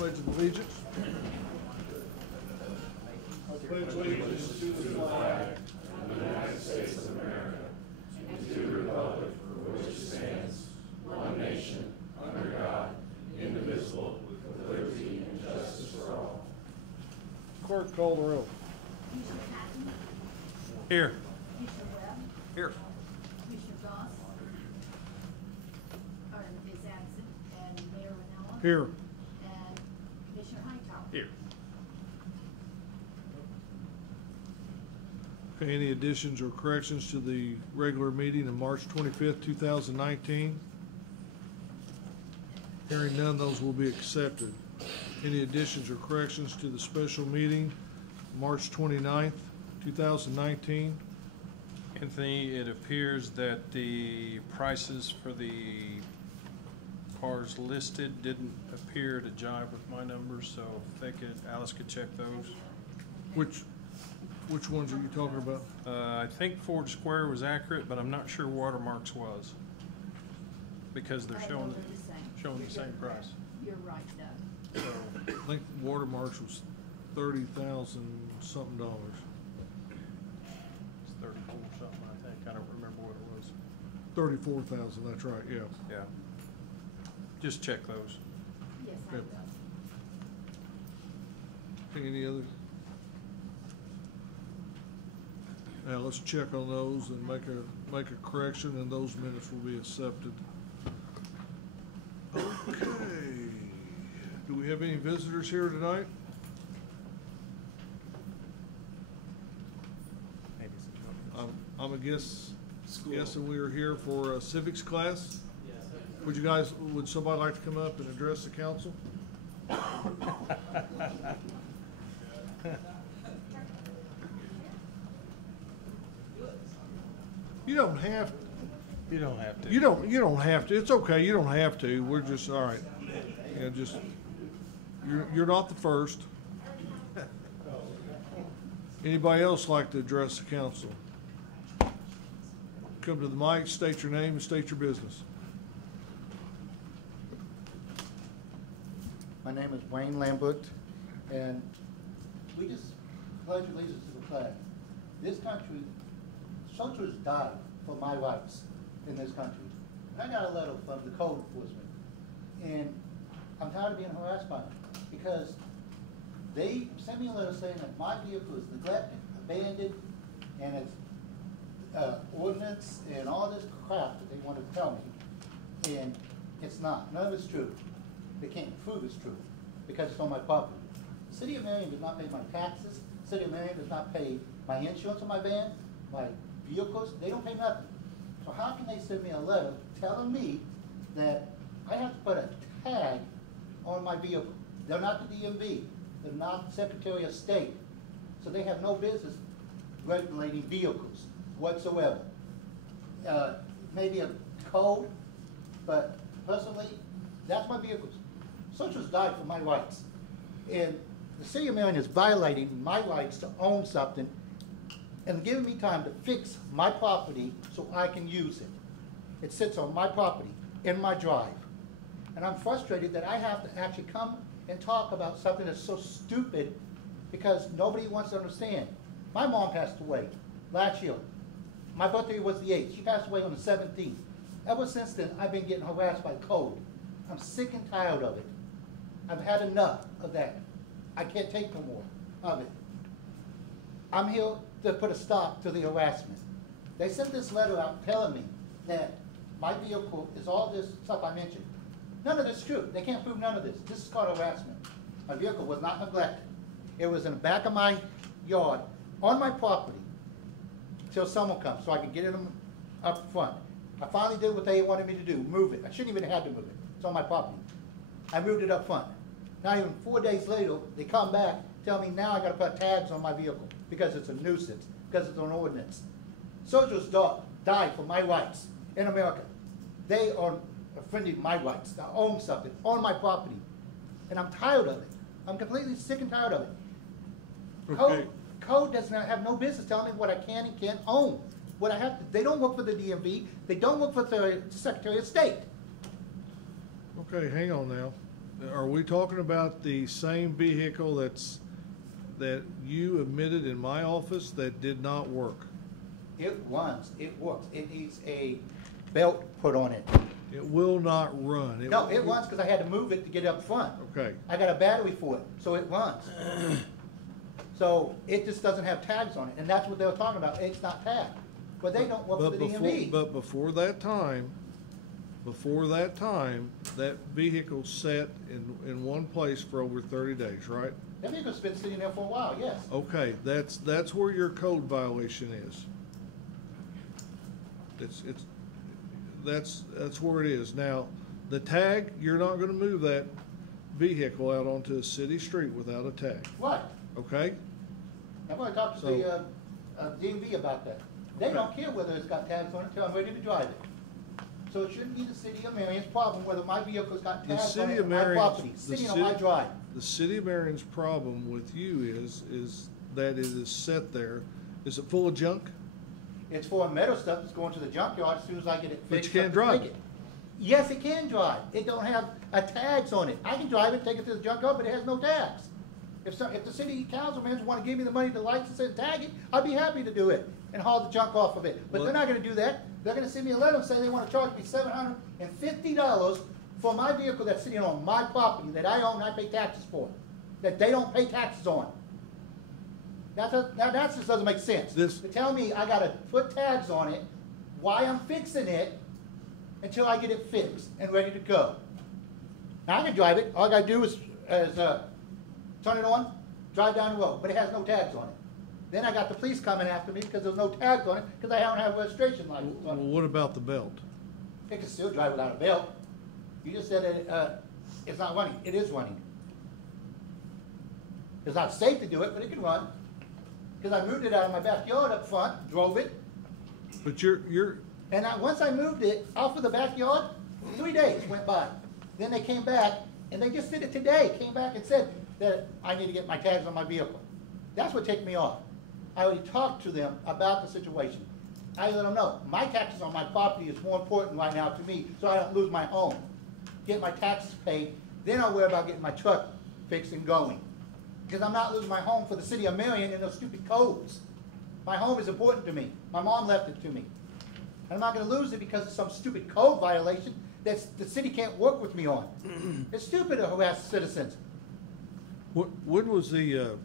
Pledge of Allegiance. I pledge allegiance to the flag of the United States of America and to the republic for which it stands, one nation, under God, indivisible, with liberty and justice for all. Clerk, call the roll. Commissioner Patton? Here. Commissioner Webb? Here. Commissioner Goss? Is absent. And Mayor Ranella? Here. And Commissioner Hightower? Here. Okay, any additions or corrections to the regular meeting of March 25th, 2019? Hearing none, those will be accepted. Any additions or corrections to the special meeting, March 29th, 2019? Anthony, it appears that the prices for the cars listed didn't appear to jive with my numbers, so if they could, Alice could check those. Which ones are you talking about? I think Ford Square was accurate, but I'm not sure Watermarks was, because they're showing the same price. You're right, Doug. So, I think Watermarks was $30,000 something dollars. it's 34 something, I think. I don't remember what it was. 34,000, that's right, yeah. Yeah. Just check those. Yes, I Yep. do. Any other? Now, let's check on those and make a correction, and those minutes will be accepted. Okay. Do we have any visitors here tonight? Maybe some. I'm a guessing we are here for a civics class. Would somebody like to come up and address the council? You don't have to. You don't have to. You don't have to. It's okay. You don't have to. We're just all right. Yeah, just you're not the first. Anybody else like to address the council? Come to the mic, state your name and state your business. My name is Wayne Lambert, and we just pledge allegiance to the flag. This country, soldiers died for my rights in this country. And I got a letter from the code enforcement, and I'm tired of being harassed by them because they sent me a letter saying that my vehicle is neglected, abandoned, and it's ordinance and all this crap that they want to tell me, and it's not. None of it's true. They can't prove it's true because it's on my property. The city of Marion does not pay my taxes. The city of Marion does not pay my insurance on my van, my vehicles. They don't pay nothing. So how can they send me a letter telling me that I have to put a tag on my vehicle? They're not the DMV. They're not Secretary of State. So they have no business regulating vehicles whatsoever. Maybe a code, but personally, that's my vehicles. Soldiers died for my rights. And the city of Marion is violating my rights to own something and giving me time to fix my property so I can use it. It sits on my property, in my drive. And I'm frustrated that I have to actually come and talk about something that's so stupid because nobody wants to understand. My mom passed away last year. My birthday was the 8th. She passed away on the 17th. Ever since then, I've been getting harassed by code. I'm sick and tired of it. I've had enough of that. I can't take no more of it. I'm here to put a stop to the harassment. They sent this letter out telling me that my vehicle is all this stuff I mentioned. None of this is true. They can't prove none of this. This is called harassment. My vehicle was not neglected. It was in the back of my yard, on my property, till someone comes so I can get it up front. I finally did what they wanted me to do, move it. I shouldn't even have to move it. It's on my property. I moved it up front. Not even 4 days later, they come back, tell me now I gotta put tags on my vehicle because it's a nuisance, because it's an ordinance. Soldiers died for my rights in America. They are offending my rights to own something on my property. And I'm tired of it. I'm completely sick and tired of it. Okay. Code does not have no business telling me what I can and can't own. What I have to, they don't work for the DMV. They don't work for the Secretary of State. Okay, hang on now. Are we talking about the same vehicle that you admitted in my office that did not work? It runs, it works. It needs a belt put on it. It will not run. No, it runs because I had to move it to get up front. Okay. I got a battery for it, so it runs. So it just doesn't have tags on it, and that's what they were talking about. It's not tagged. But they don't work for the DMV. But before that time, that vehicle sat in one place for over 30 days, right? That vehicle's been sitting there for a while, yes. Okay, that's where your code violation is. That's where it is. Now, the tag, you're not gonna move that vehicle out onto a city street without a tag, Right. okay? I'm gonna talk to the DMV about that. They don't care whether it's got tags on it until I'm ready to drive it. So it shouldn't be the city of Marion's problem whether my vehicle's got The tags on city it of on my Marion's, property, sitting on my drive. the city of Marion's problem with you is that it is set there. Is it full of junk? It's full of metal stuff that's going to the junkyard as soon as I get it But you fixed. can't up and drive take it. Yes, it can drive. It don't have tags on it. I can drive it, take it to the junkyard, but it has no tags. If the city councilmen want to give me the money to license it and tag it, I'd be happy to do it and haul the junk off of it. But Well, they're not gonna do that. They're gonna send me a letter and say they wanna charge me $750 for my vehicle that's sitting on my property that I own and I pay taxes for, that they don't pay taxes on. Now that just doesn't make sense. This- To tell me I gotta put tags on it, why I'm fixing it, until I get it fixed and ready to go. Now I can drive it, all I gotta do is turn it on, drive down the road, but it has no tags on it. Then I got the police coming after me because there's no tags on it, because I don't have a registration license Well, on it. what about the belt? It can still drive without a belt. You just said that it's not running. It is running. It's not safe to do it, but it can run. Because I moved it out of my backyard up front, drove it, But you're and once I moved it off of the backyard, 3 days went by. Then they came back, and they just did it today, came back and said that I need to get my tags on my vehicle. That's what ticked me off. I already talked to them about the situation. I let them know, my taxes on my property is more important right now to me, so I don't lose my home. Get my taxes paid, then I'll worry about getting my truck fixed and going. Because I'm not losing my home for the city of Marion and those stupid codes. My home is important to me. My mom left it to me. And I'm not gonna lose it because of some stupid code violation that the city can't work with me on. It's stupid to harass citizens. when was the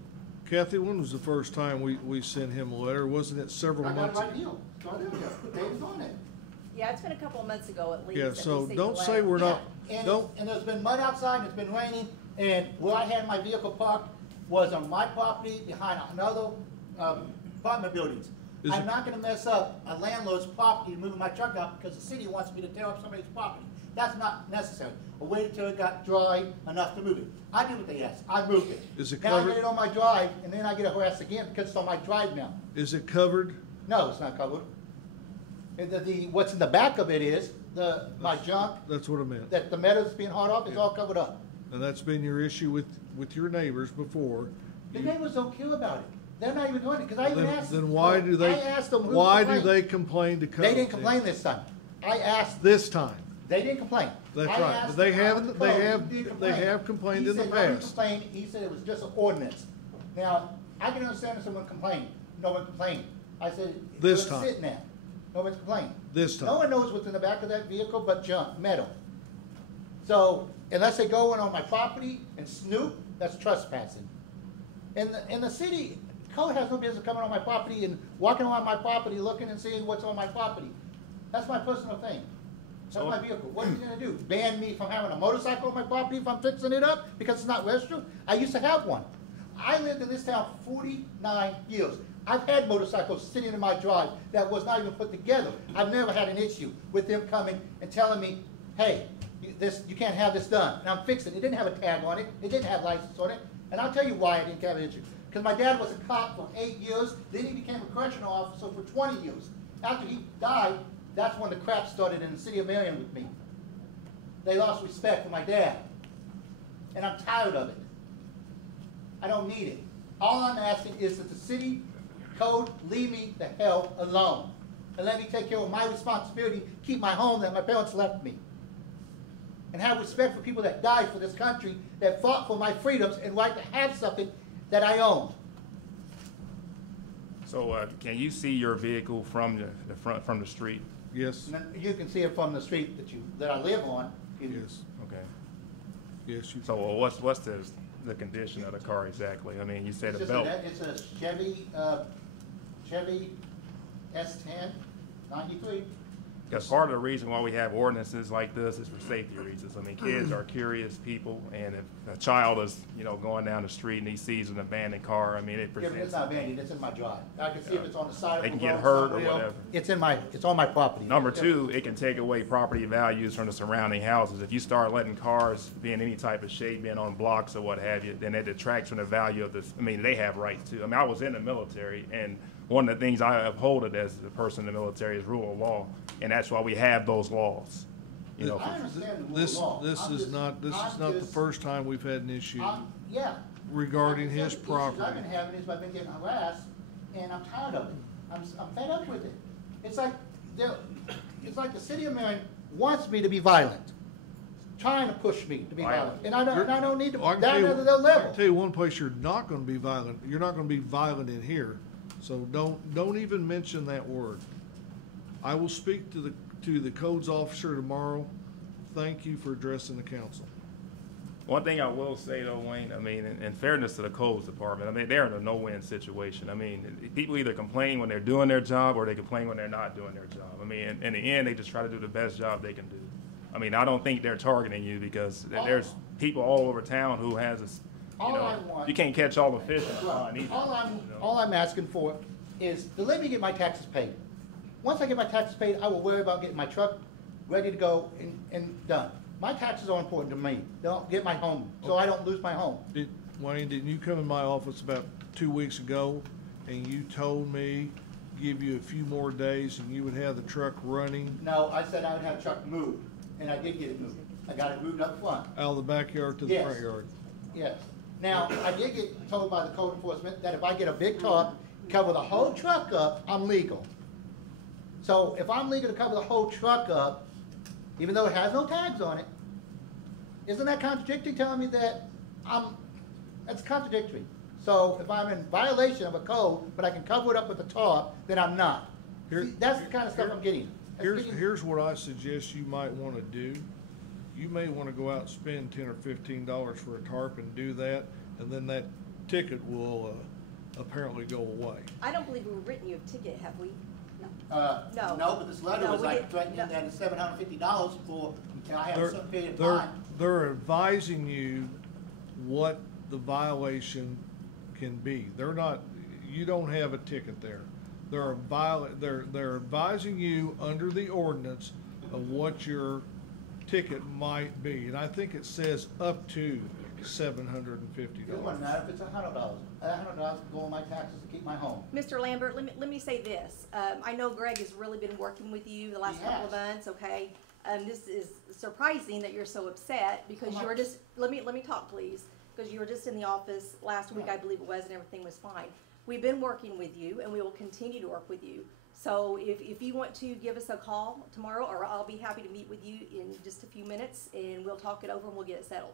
Kathy? When was the first time we sent him a letter? Wasn't it several I got it months? right here. It's right here. David's on it. Yeah, it's been a couple of months ago at least. Yeah. that So we received don't the say letter. we're not. Yeah, Don't. and there's been mud outside, and it's been raining, and where I had my vehicle parked was on my property behind another apartment buildings. Is I'm it- not gonna mess up a landlord's property moving my truck out because the city wants me to tear up somebody's property. That's not necessary. I waited till it got dry enough to move it. I did what they asked. I moved it. Is it Now I covered? get it on my drive, and then I get harassed again because it's on my drive now. Is it covered? No, it's not covered. And what's in the back of it is my junk, That's what I meant. that the metal's being hauled off, it's all covered up. And that's been your issue with your neighbors before. The neighbors don't care about it. They're not even doing it, because I even asked them. Then why do they? I asked them who Why do complained. they complain to code? They didn't complain this time. I asked, This time. they didn't complain. That's I right. asked But they them have- about the they code. have- He didn't they complain. have complained He in the said nobody past. complained. He said it was just an ordinance. Now, I can understand if someone complained. No one complained. I said, This it's time. sitting there. No one's complaining. This time. No one knows what's in the back of that vehicle but junk, metal. So unless they go in on my property and snoop, that's trespassing. And the city code has no business coming on my property and walking around my property, looking and seeing what's on my property. That's my personal thing. That's So- my vehicle. What are you gonna do? Ban me from having a motorcycle on my property if I'm fixing it up because it's not registered? I used to have one. I lived in this town 49 years. I've had motorcycles sitting in my drive that was not even put together. I've never had an issue with them coming and telling me, hey, you can't have this done. And I'm fixing it. It didn't have a tag on it. It didn't have license on it. And I'll tell you why I didn't have an issue. Because my dad was a cop for 8 years. Then he became a correctional officer for 20 years. After he died, that's when the crap started in the city of Marion with me. They lost respect for my dad. And I'm tired of it. I don't need it. All I'm asking is that the city code leave me the hell alone. And let me take care of my responsibility, keep my home that my parents left me. and have respect for people that died for this country, that fought for my freedoms and right to have something that I owned. So, can you see your vehicle from the front, from the street? Yes, And then you can see it from the street that I live on. yes, Okay. yes, you. So, what's the condition of the car exactly? I mean, you said It's a just belt. It's a Chevy S10 93. Because part of the reason why we have ordinances like this is for safety reasons. I mean, kids are curious people, and if a child is, going down the street and he sees an abandoned car, I mean, it Yeah, but it's presents. not abandoned, it's in my drive. I can see if it's on the side of They the road. can get hurt or somewhere else. whatever. It's on my property. Number two, it can take away property values from the surrounding houses. If you start letting cars be in any type of shape, being on blocks or what have you, then it detracts from the value of this. I mean, they have rights too. I mean, I was in the military, and one of the things I uphold as a person in the military is rule of law, and that's why we have those laws. I understand the rule of This, law. this I'm is just- not, this I'm is not the just- first time we've had an issue Yeah. regarding Like I his said, the issues I've property. been having is I've been getting harassed, and I'm tired of it. I'm fed up with it. It's like the city of Marion wants me to be violent, trying to push me to be violent, and I don't need to, I can down tell you- to their I level. can tell you one place you're not gonna be violent. You're not gonna be violent in here. So don't even mention that word. I will speak to the codes officer tomorrow. Thank you for addressing the council. One thing I will say though, Wayne, I mean, in fairness to the codes department, I mean, they're in a no-win situation. I mean, people either complain when they're doing their job or they complain when they're not doing their job. I mean, in the end, they just try to do the best job they can do. I mean, I don't think they're targeting you because there's people all over town who has this, All I want- you can't catch all the fish in the pond either. All I'm asking for is to let me get my taxes paid. Once I get my taxes paid, I will worry about getting my truck ready to go and done. My taxes are important to me. Don't get my home, so I don't lose my home. Wayne, didn't you come in my office about 2 weeks ago and you told me give you a few more days and you would have the truck running No, I said I would have truck moved, and I did get it moved. I got it moved up front. out of the backyard to the Yes. front yard? Yes. Now, I did get told by the code enforcement that if I get a big tarp, cover the whole truck up, I'm legal. So if I'm legal to cover the whole truck up, even though it has no tags on it, isn't that contradictory telling me that that's contradictory. So if I'm in violation of a code, but I can cover it up with a tarp, then I'm not. Here- See, that's the kind of stuff I'm getting. Here's what I suggest you might wanna do. You may wanna go out and spend $10 or $15 for a tarp and do that, and then that ticket will, apparently go away. I don't believe we've written you a ticket, have we? No. No. No, but this letter No, was we like didn't- threatening no. that it's $750 for, I have a They're- certain period of they're- time. They're advising you what the violation can be. They're not, you don't have a ticket there. They're advising you under the ordinance of what your ticket might be. And I think it says up to $750. It wouldn't matter if it's $100. $100 can go on my taxes to keep my home. Mr. Lambert, let me say this. I know Greg has really been working with you the last He couple of has. months, okay? This is surprising that you're so upset because Come you were on. just, let me talk, please. Because you were just in the office last week, I believe it was, and everything was fine. We've been working with you and we will continue to work with you. So if you want to give us a call tomorrow, or I'll be happy to meet with you in just a few minutes and we'll talk it over and we'll get it settled.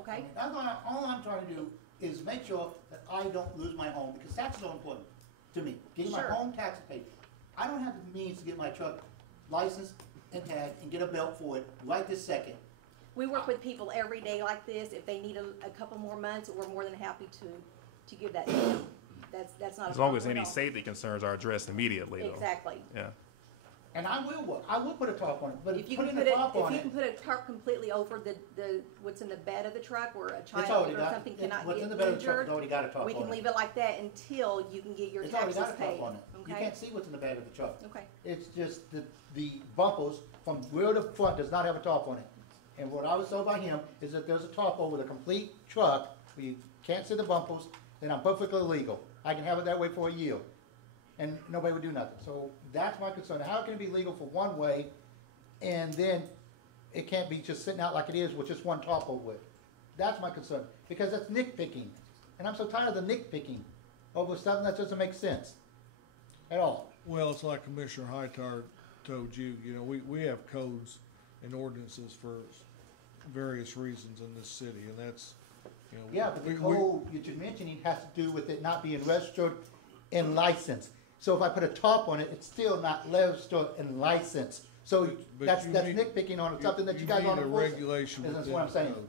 Okay. I mean, all I'm trying to do is make sure that I don't lose my home, because taxes are important to me. Getting my Sure. home taxes paid. I don't have the means to get my truck licensed and tagged and get a belt for it right this second. We work with people every day like this. If they need a couple more months, we're more than happy to give that to them. That's not a As long as problem any at all. safety concerns are addressed immediately though. Exactly. Yeah. And I will work. I will put a tarp on it, but If you can putting put a it, tarp if on you it, can put a tarp completely over the what's in the bed of the truck where a it's child already or got, something cannot what's get in the bed of the truck injured, has already got a tarp on it. we can leave it like that until you can get your It's already taxes got a tarp paid. on it. You Okay? can't see what's in the bed of the truck. Okay. It's just the bumpers from rear to front does not have a tarp on it. And what I was told by him is that there's a tarp over the complete truck where you can't see the bumpers, then I'm perfectly legal. I can have it that way for a year, and nobody would do nothing. So that's my concern. How can it be legal for one way, and then it can't be just sitting out like it is with just one tarp over it? That's my concern, because that's nitpicking. And I'm so tired of the nitpicking over something that doesn't make sense at all. Well, it's like Commissioner Hightower told you, we have codes and ordinances for various reasons in this city, and that's, you know. Yeah, but the we- code that you're mentioning has to do with it not being registered and licensed. So if I put a top on it, it's still not registered and licensed. So But that's you that's need- nitpicking on something that you guys need want a to enforce. regulation And that's within what I'm the saying. code.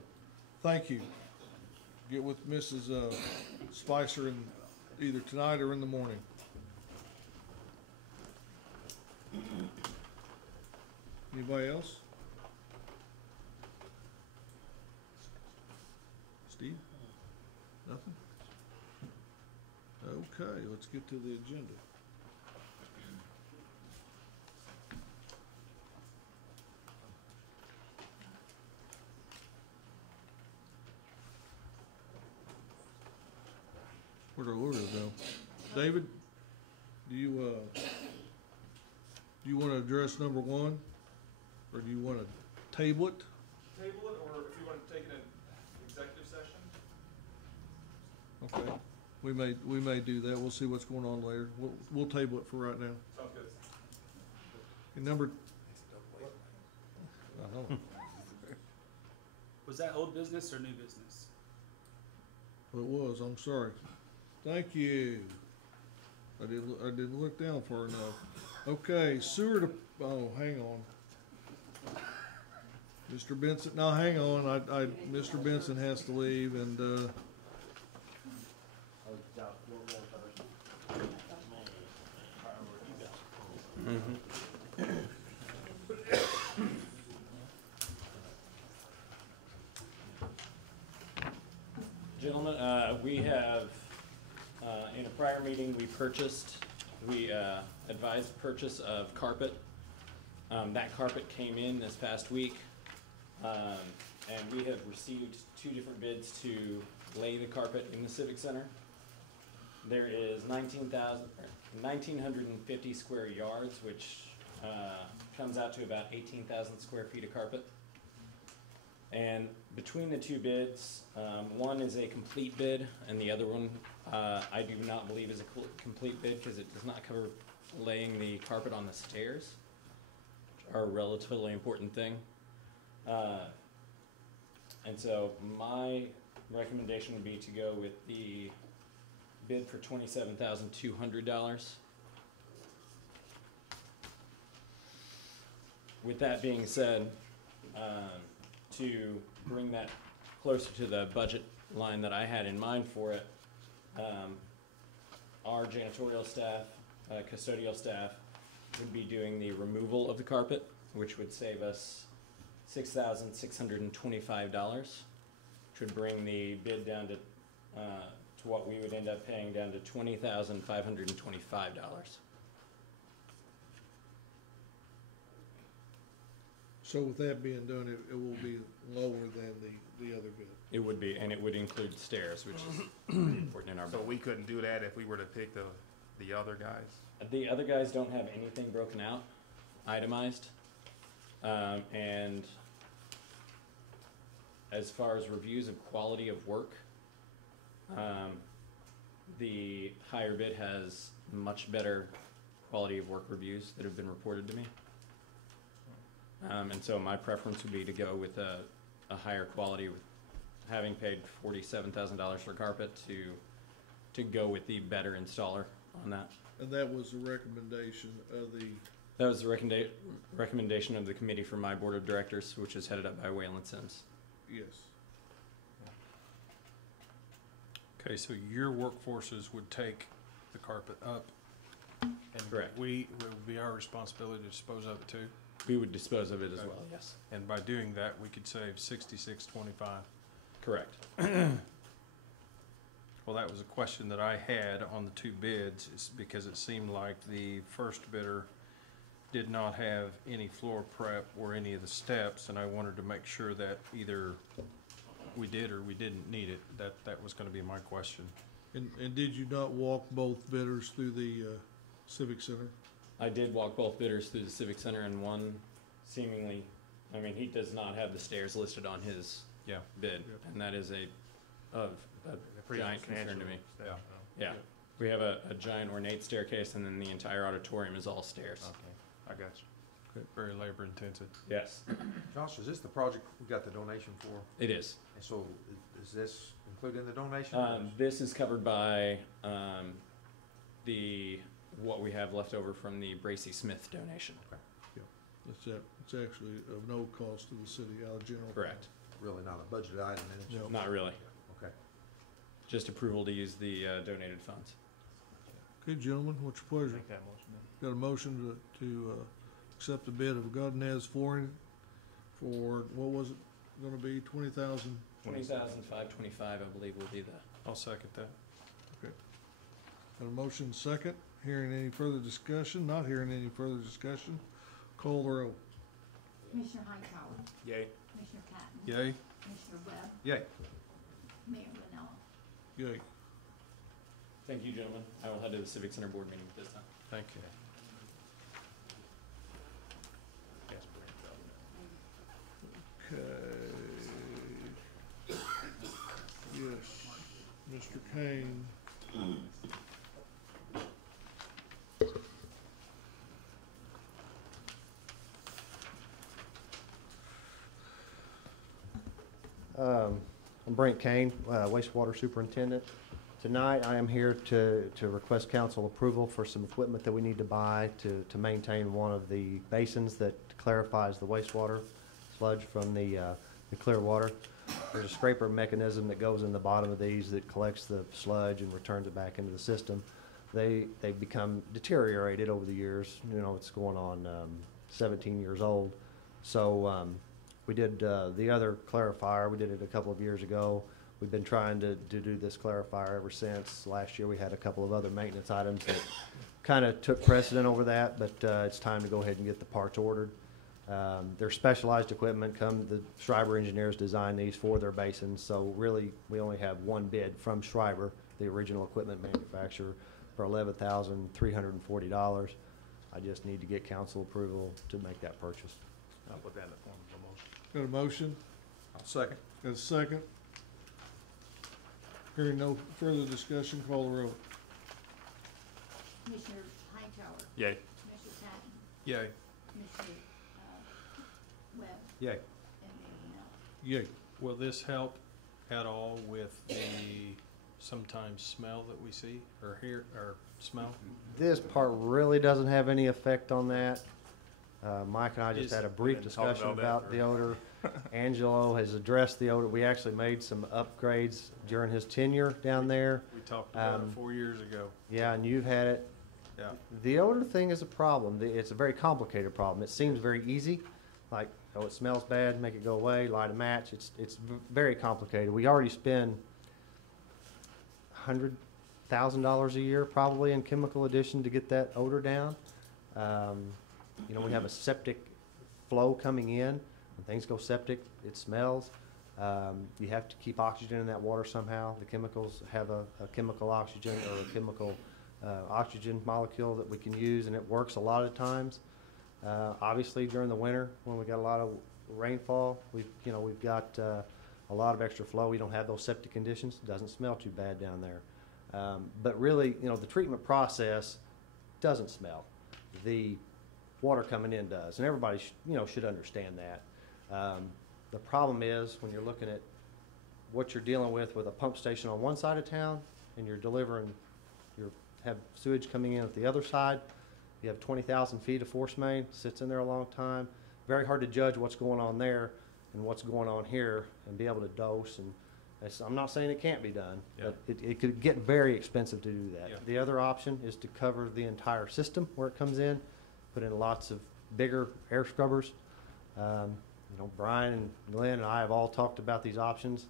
Thank you. Get with Mrs. Spicer in either tonight or in the morning. Anybody else? Steve? Nothing? Okay, let's get to the agenda. Where'd our order go? David, do you wanna address number one? Or do you wanna table it? Table it, or if you want to take it in executive session? Okay, we may do that. We'll see what's going on later. We'll table it for right now. Sounds good. And number, I know. Was that old business or new business? Well, it was, I'm sorry. Thank you. I didn't look down far enough. Okay, oh, hang on. Mr. Benson, no, hang on, Mr. Benson has to leave and, Gentlemen, we have, in a prior meeting, we advised purchase of carpet. That carpet came in this past week, and we have received 2 different bids to lay the carpet in the Civic Center. There is 1,950 square yards, which comes out to about 18,000 square feet of carpet. And between the 2 bids, one is a complete bid, and the other one I do not believe is a complete bid because it does not cover laying the carpet on the stairs, which are a relatively important thing. And so my recommendation would be to go with the bid for $27,200. With that being said, to bring that closer to the budget line that I had in mind for it, our janitorial staff, custodial staff would be doing the removal of the carpet, which would save us $6,625, which would bring the bid down to what we would end up paying down to $20,525. so with that being done, it will be lower than the other bid. It would be, and it would include stairs, which is pretty important in our So budget. we couldn't do that if we were to pick the other guys? The other guys don't have anything broken out, itemized. And as far as reviews of quality of work, the higher bid has much better quality of work reviews that have been reported to me. And so my preference would be to go with a higher quality, having paid $47,000 for carpet, to go with the better installer on that. And that was the recommendation of the, That was the recommendation of the committee from my board of directors, which is headed up by Waylon Sims. yes. Okay, so your workforces would take the carpet up, and Correct. it would be our responsibility to dispose of it too. We would dispose of it as Okay. well, yes. And by doing that, we could save $66.25. Correct. Well, that was a question that I had on the 2 bids, is because it seemed like the first bidder did not have any floor prep or any of the steps, and I wanted to make sure that either we did or we didn't need it. That was gonna be my question. And did you not walk both bidders through the Civic Center? I did walk both bidders through the Civic Center, and one seemingly, I mean, he does not have the stairs listed on his Yeah. bid, Yep. and that is a giant concern to me. Yeah. Yeah, we have a giant ornate staircase, and then the entire auditorium is all stairs. Okay, I got you. Very labor intensive. Yes, Josh, is this the project we got the donation for? it is. And so is this included in the donation? or is- This is covered by what we have left over from the Bracy Smith donation. It's actually of no cost to the city out of general. Correct. Really not a budget item, and it's just, No. Not really. okay. Just approval to use the donated funds. Okay, gentlemen, what's your pleasure? Make that motion then. Got a motion to accept the bid of Godinez Flooring for, what was it gonna be, 20,000? 20,525, I believe, will be the. I'll second that. Got a motion second, hearing any further discussion, not hearing any further discussion, call the roll. Commissioner Hightower, Yay. Commissioner Patton. Yay? Commissioner Webb, Yay. Mayor Vanella. Yay. Thank you, gentlemen. I will head to the Civic Center board meeting at this time. Thank you. Okay. Yes, Mr. Kane. I'm Brent Kane, wastewater superintendent. Tonight, I am here to request council approval for some equipment that we need to buy to maintain one of the basins that clarifies the wastewater sludge from the clear water. There's a scraper mechanism that goes in the bottom of these that collects the sludge and returns it back into the system. They become deteriorated over the years. You know, it's going on 17 years old. So we did the other clarifier. We did it a couple of years ago. We've been trying to do this clarifier ever since. Last year we had a couple of other maintenance items that kind of took precedent over that, but it's time to go ahead and get the parts ordered. They're specialized equipment. The Schreiber engineers designed these for their basins, so really we only have one bid from Schreiber, the original equipment manufacturer, for $11,340. I just need to get council approval to make that purchase. I'll put that in the form of a motion. Got a motion? I'll second. Got a second? Hearing no further discussion, call the roll. Commissioner Hightower, Yay. Commissioner Patton, Yay. Commissioner Webb, Yay. and Mayor Vanella. Yay. Will this help at all with the sometimes smell that we see or hear or smell? This part really doesn't have any effect on that. Mike and I just Is- had a brief didn't talk discussion about that, about the odor. Angelo has addressed the odor. We actually made some upgrades during his tenure down there. We talked about it Um, 4 years ago. Yeah, and you've had it. Yeah. The odor thing is a problem. It's a very complicated problem. It seems very easy, like, oh, it smells bad, make it go away, light a match. It's very complicated. We already spend $100,000 a year probably in chemical addition to get that odor down. You know, we have a septic flow coming in. When things go septic, it smells. You have to keep oxygen in that water somehow. The chemicals have a chemical oxygen or a chemical oxygen molecule that we can use, and it works a lot of times. Obviously, during the winter, when we got a lot of rainfall, we've got a lot of extra flow. We don't have those septic conditions. It doesn't smell too bad down there. But really, the treatment process doesn't smell. The water coming in does, and everybody should understand that. The problem is when you're looking at what you're dealing with a pump station on one side of town, and you're have sewage coming in at the other side. You have 20,000 feet of force main, sits in there a long time. Very hard to judge what's going on there and what's going on here and be able to dose. And I'm not saying it can't be done, but it could get very expensive to do that. Yeah. The other option is to cover the entire system where it comes in, put in lots of bigger air scrubbers. Brian and Glenn and I have all talked about these options.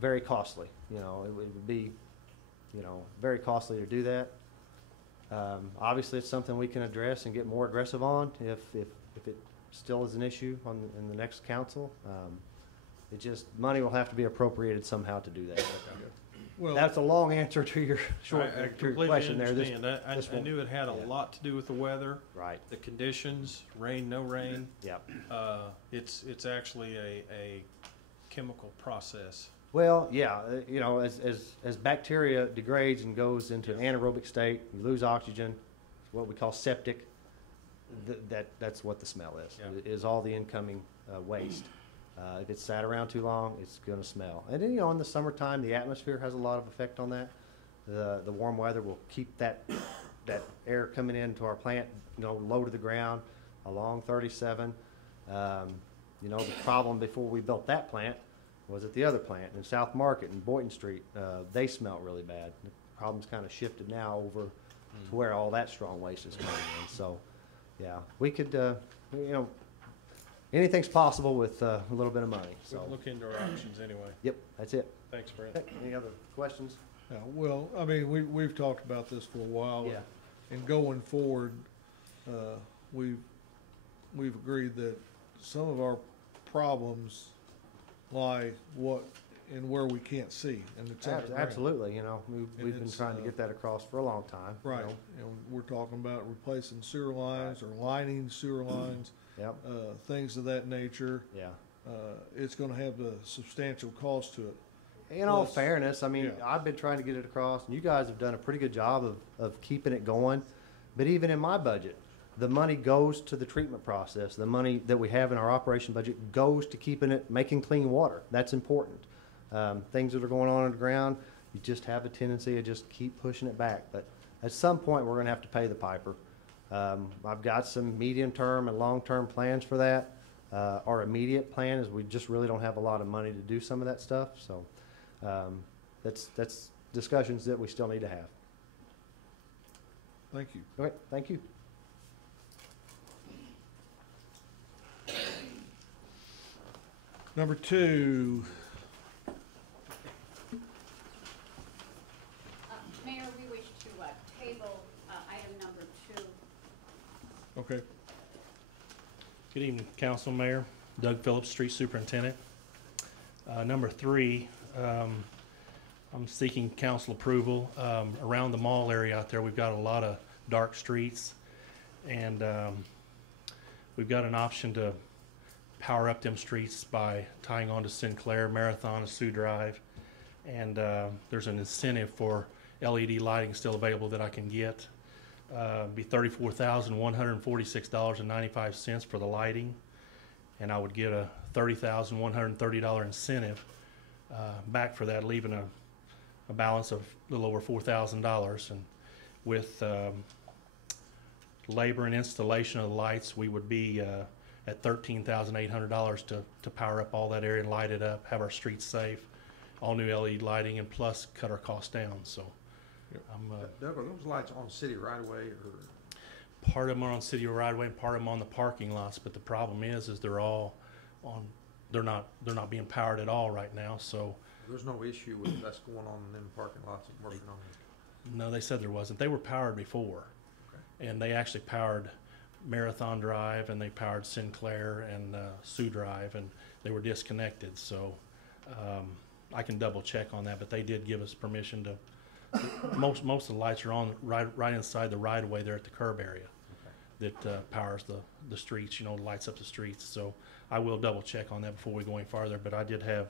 Very costly. It would be, very costly to do that. Obviously, it's something we can address and get more aggressive on if it still is an issue in the next council. Money will have to be appropriated somehow to do that. Well, That's a long answer to your short I to your completely question there. understand. This I won't- knew it had a yeah. lot to do with the weather, Right. the conditions, rain, no rain. Yep. It's actually a chemical process. Well, yeah, as bacteria degrades and goes into an anaerobic state, you lose oxygen, what we call septic. that's what the smell is. Yeah. Is all the incoming waste. If it's sat around too long, it's going to smell. And then, in the summertime, the atmosphere has a lot of effect on that. The warm weather will keep that air coming into our plant, low to the ground along 37. The problem before we built that plant was at the other plant in South Market and Boynton Street. They smell really bad. The problem's kind of shifted now over to where all that strong waste is coming in. So, yeah, we could, anything's possible with a little bit of money. So, We'll look into our options anyway. yep, that's it. Thanks, Brent. Okay, any other questions? Yeah, well, I mean, we've talked about this for a while. Yeah. And going forward, we've agreed that some of our problems lie where we can't see, and it's underground. Absolutely, we've been it's, trying to get that across for a long time. Right, and we're talking about replacing sewer lines or lining sewer lines, Yep, things of that nature. yeah. It's gonna have a substantial cost to it. In all Plus, fairness, I mean, yeah. I've been trying to get it across, and you guys have done a pretty good job of keeping it going. But even in my budget, the money goes to the treatment process. The money that we have in our operation budget goes to making clean water. That's important. Things that are going on underground, you just have a tendency to just keep pushing it back. But at some point, we're going to have to pay the piper. I've got some medium-term and long-term plans for that. Our immediate plan is we just really don't have a lot of money to do some of that stuff. So that's discussions that we still need to have. Thank you. Okay, thank you. Number 2, Mayor, we wish to table item number 2. okay. Good evening, Council, Mayor. Doug Phillips, Street Superintendent. Number 3, I'm seeking council approval. Around the mall area out there, we've got a lot of dark streets, and we've got an option to power up them streets by tying on to Sinclair, Marathon, and Sioux Drive, and there's an incentive for LED lighting still available that I can get. Be $34,146.95 for the lighting, and I would get a $30,130 incentive back for that, leaving a balance of a little over $4,000. And with labor and installation of the lights, we would be at $13,800 to power up all that area and light it up, have our streets safe, all new LED lighting, and plus cut our costs down. So, Doug, are those lights on city right away, or? part of them are on city right away and part of them on the parking lots. But the problem is they're all on. They're not being powered at all right now. So There's no issue with that's going on in them parking lots and working on it? no, they said there wasn't. They were powered before, and they actually powered Marathon Drive, and they powered Sinclair and Sioux Drive, and they were disconnected. So I can double check on that, but they did give us permission to. Most of the lights are on right inside the right of way there at the curb area, that powers the streets. Lights up the streets. So I will double check on that before we go any farther. But I did have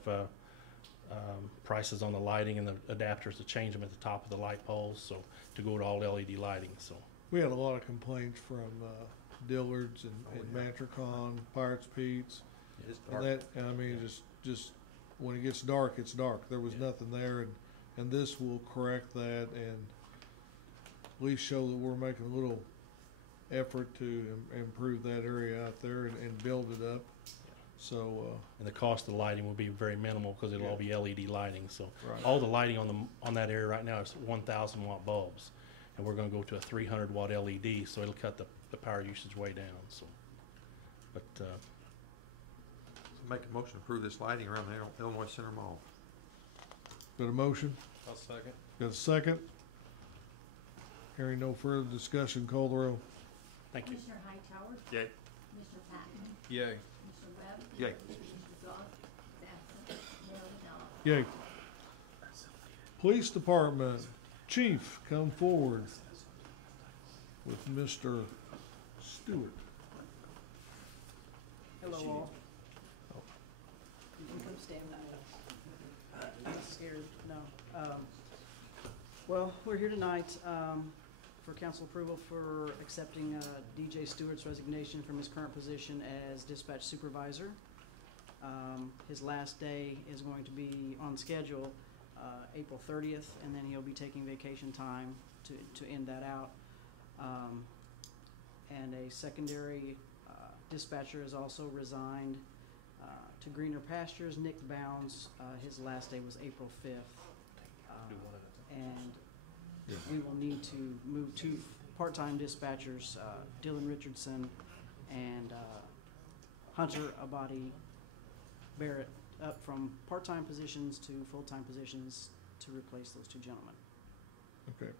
prices on the lighting and the adapters to change them at the top of the light poles, so to go to all LED lighting. So We had a lot of complaints from Dillard's and Mantracon, Pirates Pete's. It's And dark. that, I mean, just when it gets dark, it's dark. There was nothing there, and this will correct that and at least show that we're making a little effort to improve that area out there and build it up. So, and the cost of the lighting will be very minimal because it'll all be LED lighting. So right. all the lighting on that area right now is 1,000 watt bulbs, and we're going to go to a 300 watt LED, so it'll cut the power usage way down. So, but Make a motion to approve this lighting around the Illinois Center Mall. Got a motion? I'll second. Got a second? Hearing no further discussion, call the roll. thank you. Commissioner Hightower? Yay. Commissioner Patton? Yay. Commissioner Webb? Yay. Commissioner Goff is absent. Mayor Lamella? Yay. Police Department, Chief, come forward with Mr. Stewart. Hello all. You can come stand now. I'm not scared, no. Well, we're here tonight for council approval for accepting DJ Steward's resignation from his current position as Dispatch Supervisor. His last day is going to be on schedule April 30th, and then he'll be taking vacation time to end that out. And a secondary dispatcher has also resigned to greener pastures. Nick Bounds, his last day was April 5th. And we will need to move two part-time dispatchers, Dylan Richardson and Hunter Abadi Barrett, up from part-time positions to full-time positions to replace those two gentlemen. Okay.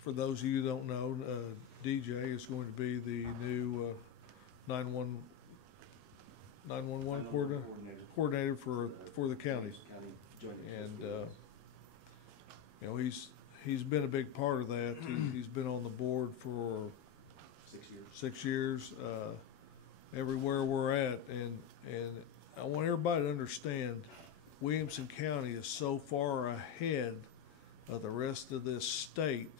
For those of you who don't know, DJ is going to be the new 911 coordinator for the county. And you know, he's been a big part of that. He's been on the board for 6 years. Everywhere we're at, and I want everybody to understand, Williamson County is so far ahead of the rest of this state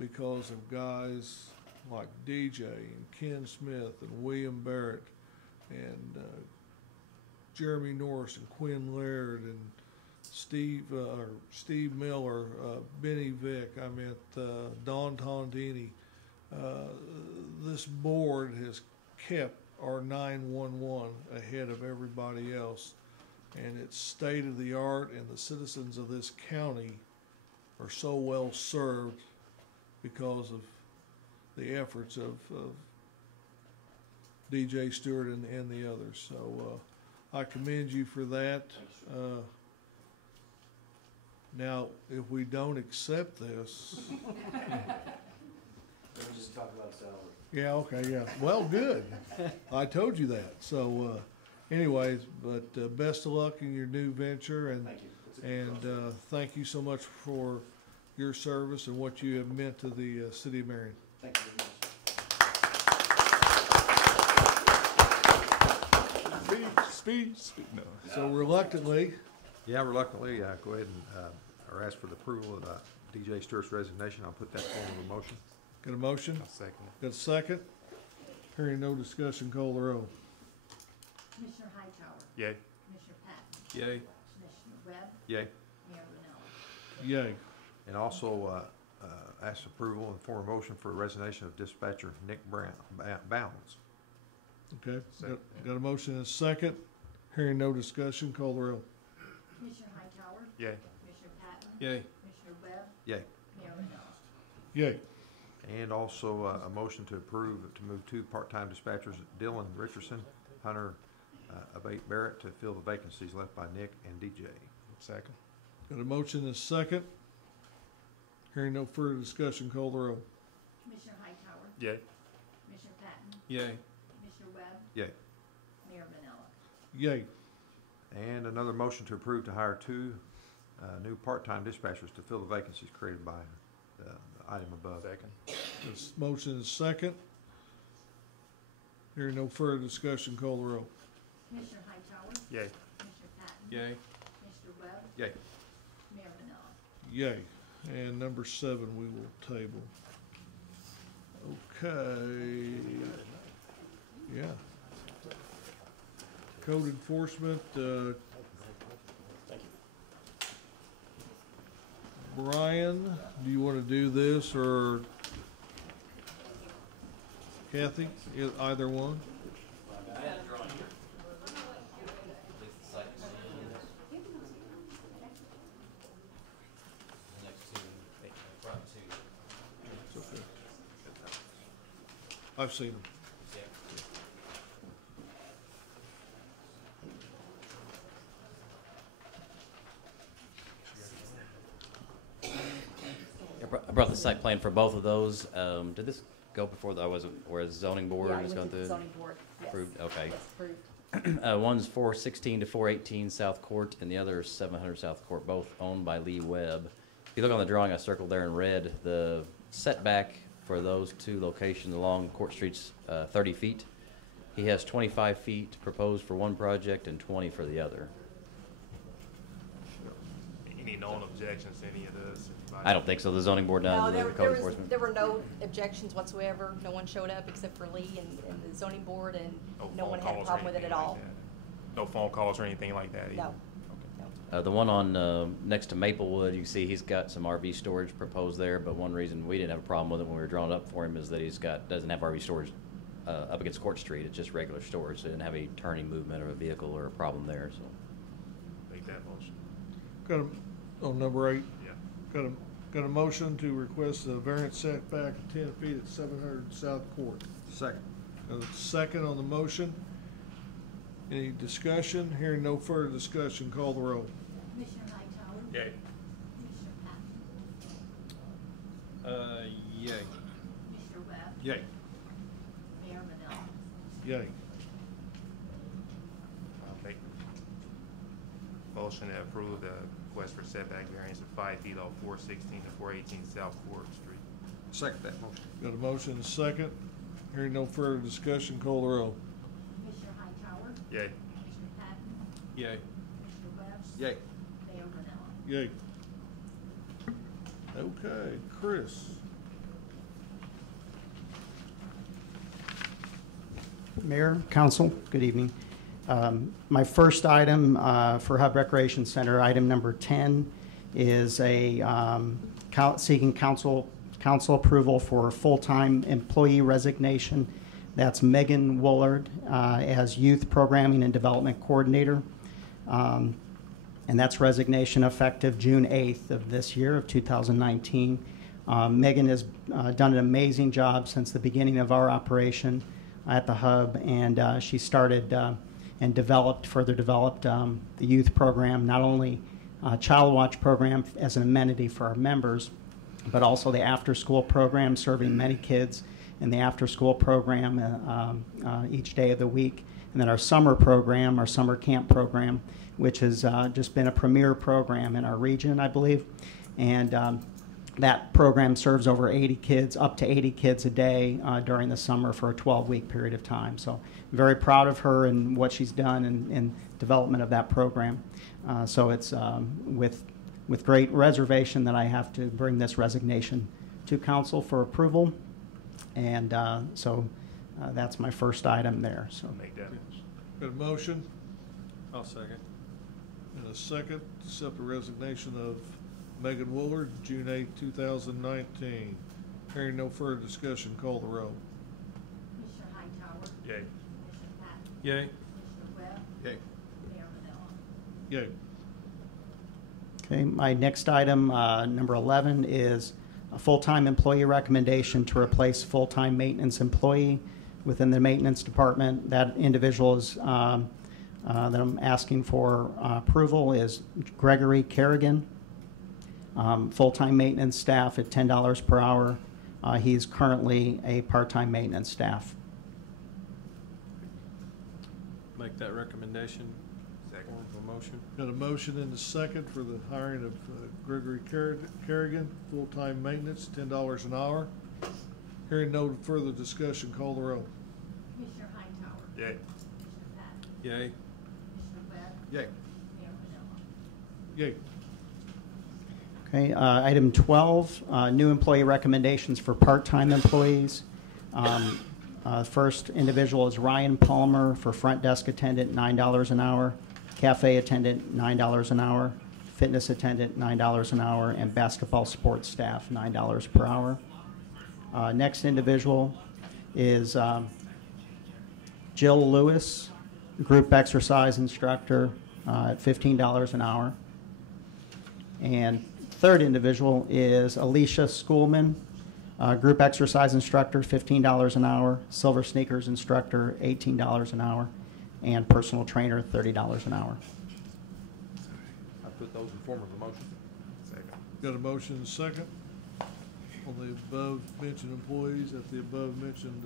because of guys like DJ and Ken Smith and William Barrett and Jeremy Norris and Quinn Laird and Steve Miller, Benny Vick, Don Tondini. This board has kept our 911 ahead of everybody else, and it's state of the art, and the citizens of this county are so well served because of the efforts of DJ Steward and the others. So I commend you for that. Now, if we don't accept this, We'll just talk about salary. yeah, okay, yeah. Well, good. I told you that. So, anyways, but best of luck in your new venture, and Thank you. thank you so much for your service and what you have meant to the city of Marion. Thank you very much. Speed. No. So reluctantly, Yeah, reluctantly, go ahead and, or ask for the approval of DJ Stewart's resignation. I'll put that form of a motion. got a motion? I'll second it. Got a second? Hearing no discussion, call the roll. Commissioner Hightower. Yay. Commissioner Patton. Yay. Commissioner Webb. Yay. Mayor Ronella. Yay. And also, ask approval and form a motion for resignation of dispatcher Nick Bounds. Okay, got a motion and a second. Hearing no discussion, call the roll. Commissioner Hightower. Yay. Commissioner Patton. Yay. Commissioner Webb. Yay. Mayor Ronella. Yay. And also a motion to approve to move two part-time dispatchers, Dylan Richardson, Hunter Abate Barrett, to fill the vacancies left by Nick and DJ. Second. Got a motion and a second. Hearing no further discussion, call the roll. Commissioner Hightower. Yay. Commissioner Patton. Yay. Commissioner Webb. Yay. Mayor Ronella. Yay. And another motion to approve to hire two new part-time dispatchers to fill the vacancies created by the item above. Second. This motion is second. Hearing no further discussion, call the roll. Commissioner Hightower. Yay. Commissioner Patton. Yay. Commissioner Webb. Yay. Mayor Ronella. Yay. And number 7 we will table. Okay. Yeah. Code enforcement, Brian, do you want to do this, or Kathy? Either one? It's okay. I've seen them. I brought the site plan for both of those. Did this go before I wasn't, or zoning board Yeah, was it going went to the through? zoning board, yes. Approved, okay. Yes, approved. One's 416 to 418 South Court, and the other is 700 South Court, both owned by Lee Webb. If you look on the drawing I circled there in red, the setback for those two locations along Court Street's 30 feet. He has 25 feet proposed for one project and 20 for the other. Any known objections to any of this? I don't think so. The zoning board No, does, the code enforcement. there were no objections whatsoever. No one showed up except for Lee and the zoning board, and no phone one had a calls or problem with it at anything like all. that? No phone calls or anything like that? either? No. The one on, next to Maplewood, you can see he's got some RV storage proposed there, but one reason we didn't have a problem with it when we were drawing it up for him is that doesn't have RV storage, up against Court Street. It's just regular storage, so it didn't have any turning movement of a vehicle or a problem there, so. Make that motion. Got a, on number 8? Yeah. Got a motion to request a variance setback of 10 feet at 700 South Court. Second. Got a second on the motion. Any discussion? Hearing no further discussion, call the roll. Commissioner Hightower? Yay. Commissioner Patton? Yay. Commissioner Webb? Yay. Mayor Manella? Yay. I'll make motion to approve the request for setback variance of 5 feet off 416 to 418 South Court Street. Second that motion. Got a motion and a second. Hearing no further discussion, call the roll. Commissioner Hightower? Yay. Commissioner Patton? Yay. Commissioner Webb? Yay. Mayor Manella? Yay. Okay, Chris. Mayor, Council, good evening. My first item for Hub Recreation Center, item number 10, is seeking council approval for full-time employee resignation. That's Megan Woolard as Youth Programming and Development Coordinator. And that's resignation effective June 8th of this year, of 2019. Megan has done an amazing job since the beginning of our operation at the Hub, and she started and further developed the youth program, not only Child Watch program as an amenity for our members, but also the after-school program serving many kids in the after-school program each day of the week. And then our summer program, our summer camp program, which has just been a premier program in our region, I believe. And that program serves over 80 kids, up to 80 kids a day during the summer for a 12-week period of time. So I'm very proud of her and what she's done in development of that program. So it's with great reservation that I have to bring this resignation to council for approval. And so that's my first item there. So Make that motion. Got a motion I'll second. and a second to accept the resignation of Megan Woolard, June 8, 2019. Hearing no further discussion, call the roll. Commissioner Hightower? Yay. Commissioner Patton? Yay. Commissioner Webb? Yay. Mayor Manella? Yay. okay, my next item, number 11, is a full-time employee recommendation to replace full-time maintenance employee within the maintenance department. That individual is that I'm asking for approval is Gregory Kerrigan. Full-time maintenance staff at $10 per hour. He's currently a part-time maintenance staff. Make that recommendation. Second. Form of a motion. Got a motion and a second for the hiring of Gregory Kerrigan, full-time maintenance, $10 an hour. Hearing no further discussion, call the roll. Commissioner Hightower? Yay. Commissioner Patton? Yay. Commissioner Webb? Yay. Mayor Manella? Yay. Okay, item 12, new employee recommendations for part-time employees. First individual is Ryan Palmer for front desk attendant, $9 an hour, cafe attendant, $9 an hour, fitness attendant, $9 an hour, and basketball sports staff, $9 per hour. Next individual is Jill Lewis, group exercise instructor, at $15 an hour. And third individual is Alicia Schoolman, group exercise instructor, $15 an hour, silver sneakers instructor, $18 an hour, and personal trainer, $30 an hour. I put those in form of a motion. Second. Got a motion and a second on the above mentioned employees at the above mentioned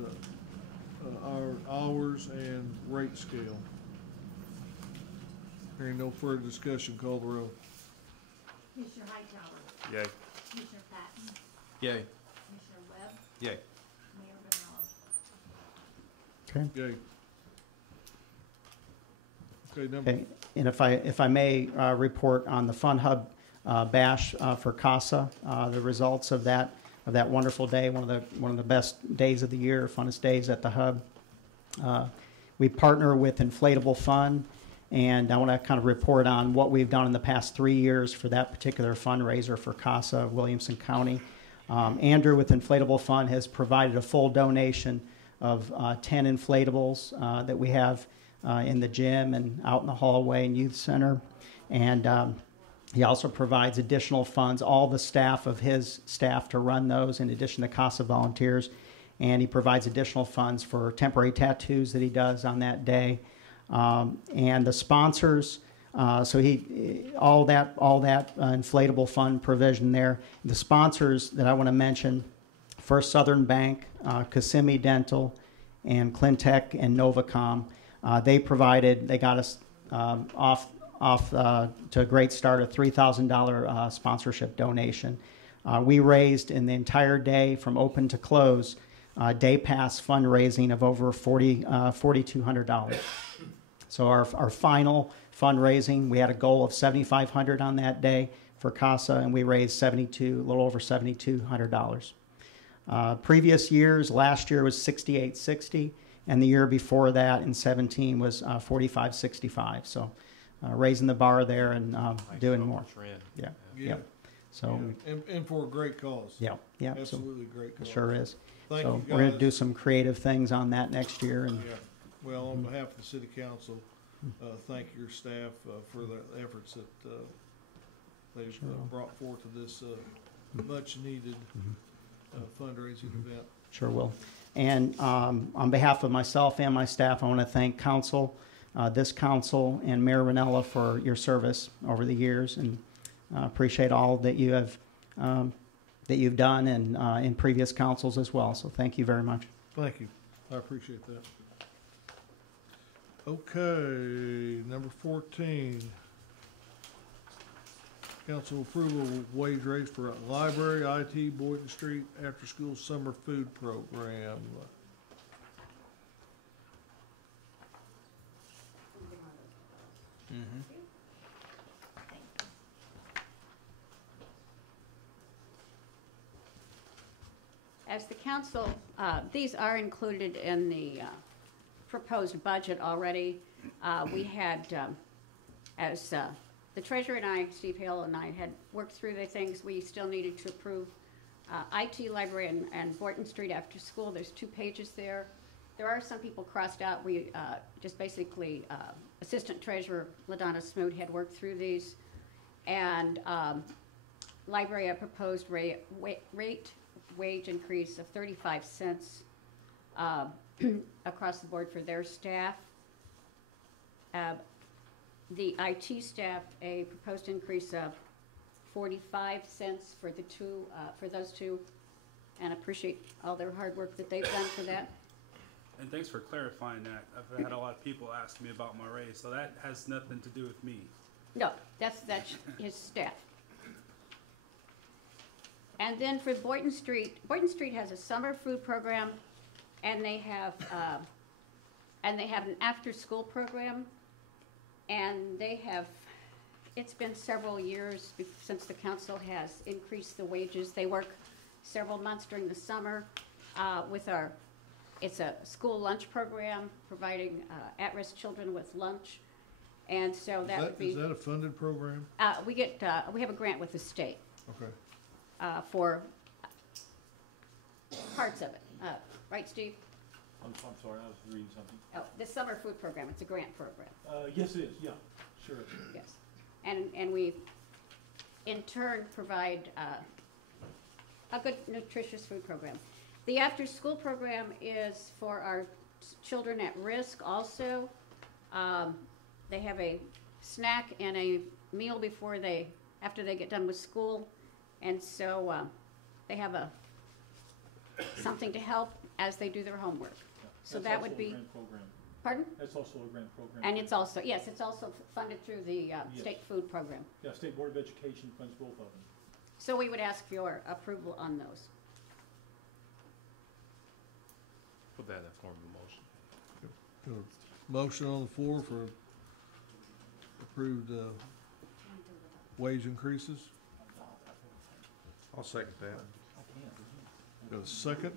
hours and rate scale. Hearing no further discussion, call the roll. Commissioner Hightower? Yay. Commissioner Patton? Yay. Commissioner Webb? Yay. Mayor Manella? Okay. Yay. Okay, number, Okay, and if I may report on the Fun Hub bash for CASA. The results of that wonderful day, one of the best days of the year, funnest days at the hub. We partner with Inflatable Fund, and I want to kind of report on what we've done in the past 3 years for that particular fundraiser for CASA of Williamson County. Andrew with Inflatable Fund has provided a full donation of 10 inflatables that we have in the gym and out in the hallway and youth center. And he also provides additional funds, all the staff of his staff to run those in addition to CASA volunteers. And he provides additional funds for temporary tattoos that he does on that day. And the sponsors, so all that inflatable fund provision there. The sponsors that I want to mention, First Southern Bank, Kissimmee Dental, and Clintech and Novacom. They got us off to a great start, a $3,000 sponsorship donation. We raised in the entire day from open to close, day pass fundraising of over $4,200. So our final fundraising, we had a goal of $7,500 on that day for CASA, and we raised a little over $7,200. Previous years, last year was $6,860, and the year before that in 17 was $4,565. So raising the bar there and doing more. Yeah. Yeah. So and for a great cause. Yeah. Absolutely great cause. It sure is. Thank so you guys. We're going to do some creative things on that next year. And yeah. Well, on behalf of the city council, thank your staff for the efforts that they've brought forth to this much needed fundraising event. Sure will. And on behalf of myself and my staff, I want to thank council, this council, and Mayor Ranella for your service over the years, and appreciate all that you have that you've done and in previous councils as well. So thank you very much. Thank you. I appreciate that. Okay, number 14. Council approval of wage raise for library, IT, Boynton Street, after-school summer food program. As the council, these are included in the proposed budget already. We had, as the treasurer and I, Steve Hill and I, had worked through the things we still needed to approve. IT, library, and Boynton Street after school, there's 2 pages there. There are some people crossed out. We just basically, Assistant Treasurer LaDonna Smoot had worked through these. And library, a proposed wage increase of 35 cents across the board for their staff. The IT staff, a proposed increase of 45 cents for the for those two, and appreciate all their hard work that they've done for that. And thanks for clarifying that. I've had a lot of people ask me about my raise, so that has nothing to do with me. No, that's his staff. And then for Boynton Street has a summer food program, and they have an after-school program, and it's been several years since the council has increased the wages. They work several months during the summer it's a school lunch program providing at-risk children with lunch, and so Is that a funded program? we have a grant with the state. Okay. For parts of it, right, Steve? I'm sorry, I was reading something. Oh, the summer food program, it's a grant program. Yes, it is, yeah, sure. Yes, and we, in turn, provide a good, nutritious food program. The after-school program is for our children at risk also. They have a snack and a meal after they get done with school. And so they have something to help as they do their homework. Yeah, so that would be. A grant program. Pardon? That's also a grant program. And it's also funded through the state food program. Yeah, State Board of Education funds both of them. So we would ask for your approval on those. Put that in the form of a motion. Motion on the floor for approved wage increases. I'll second that. Got a second?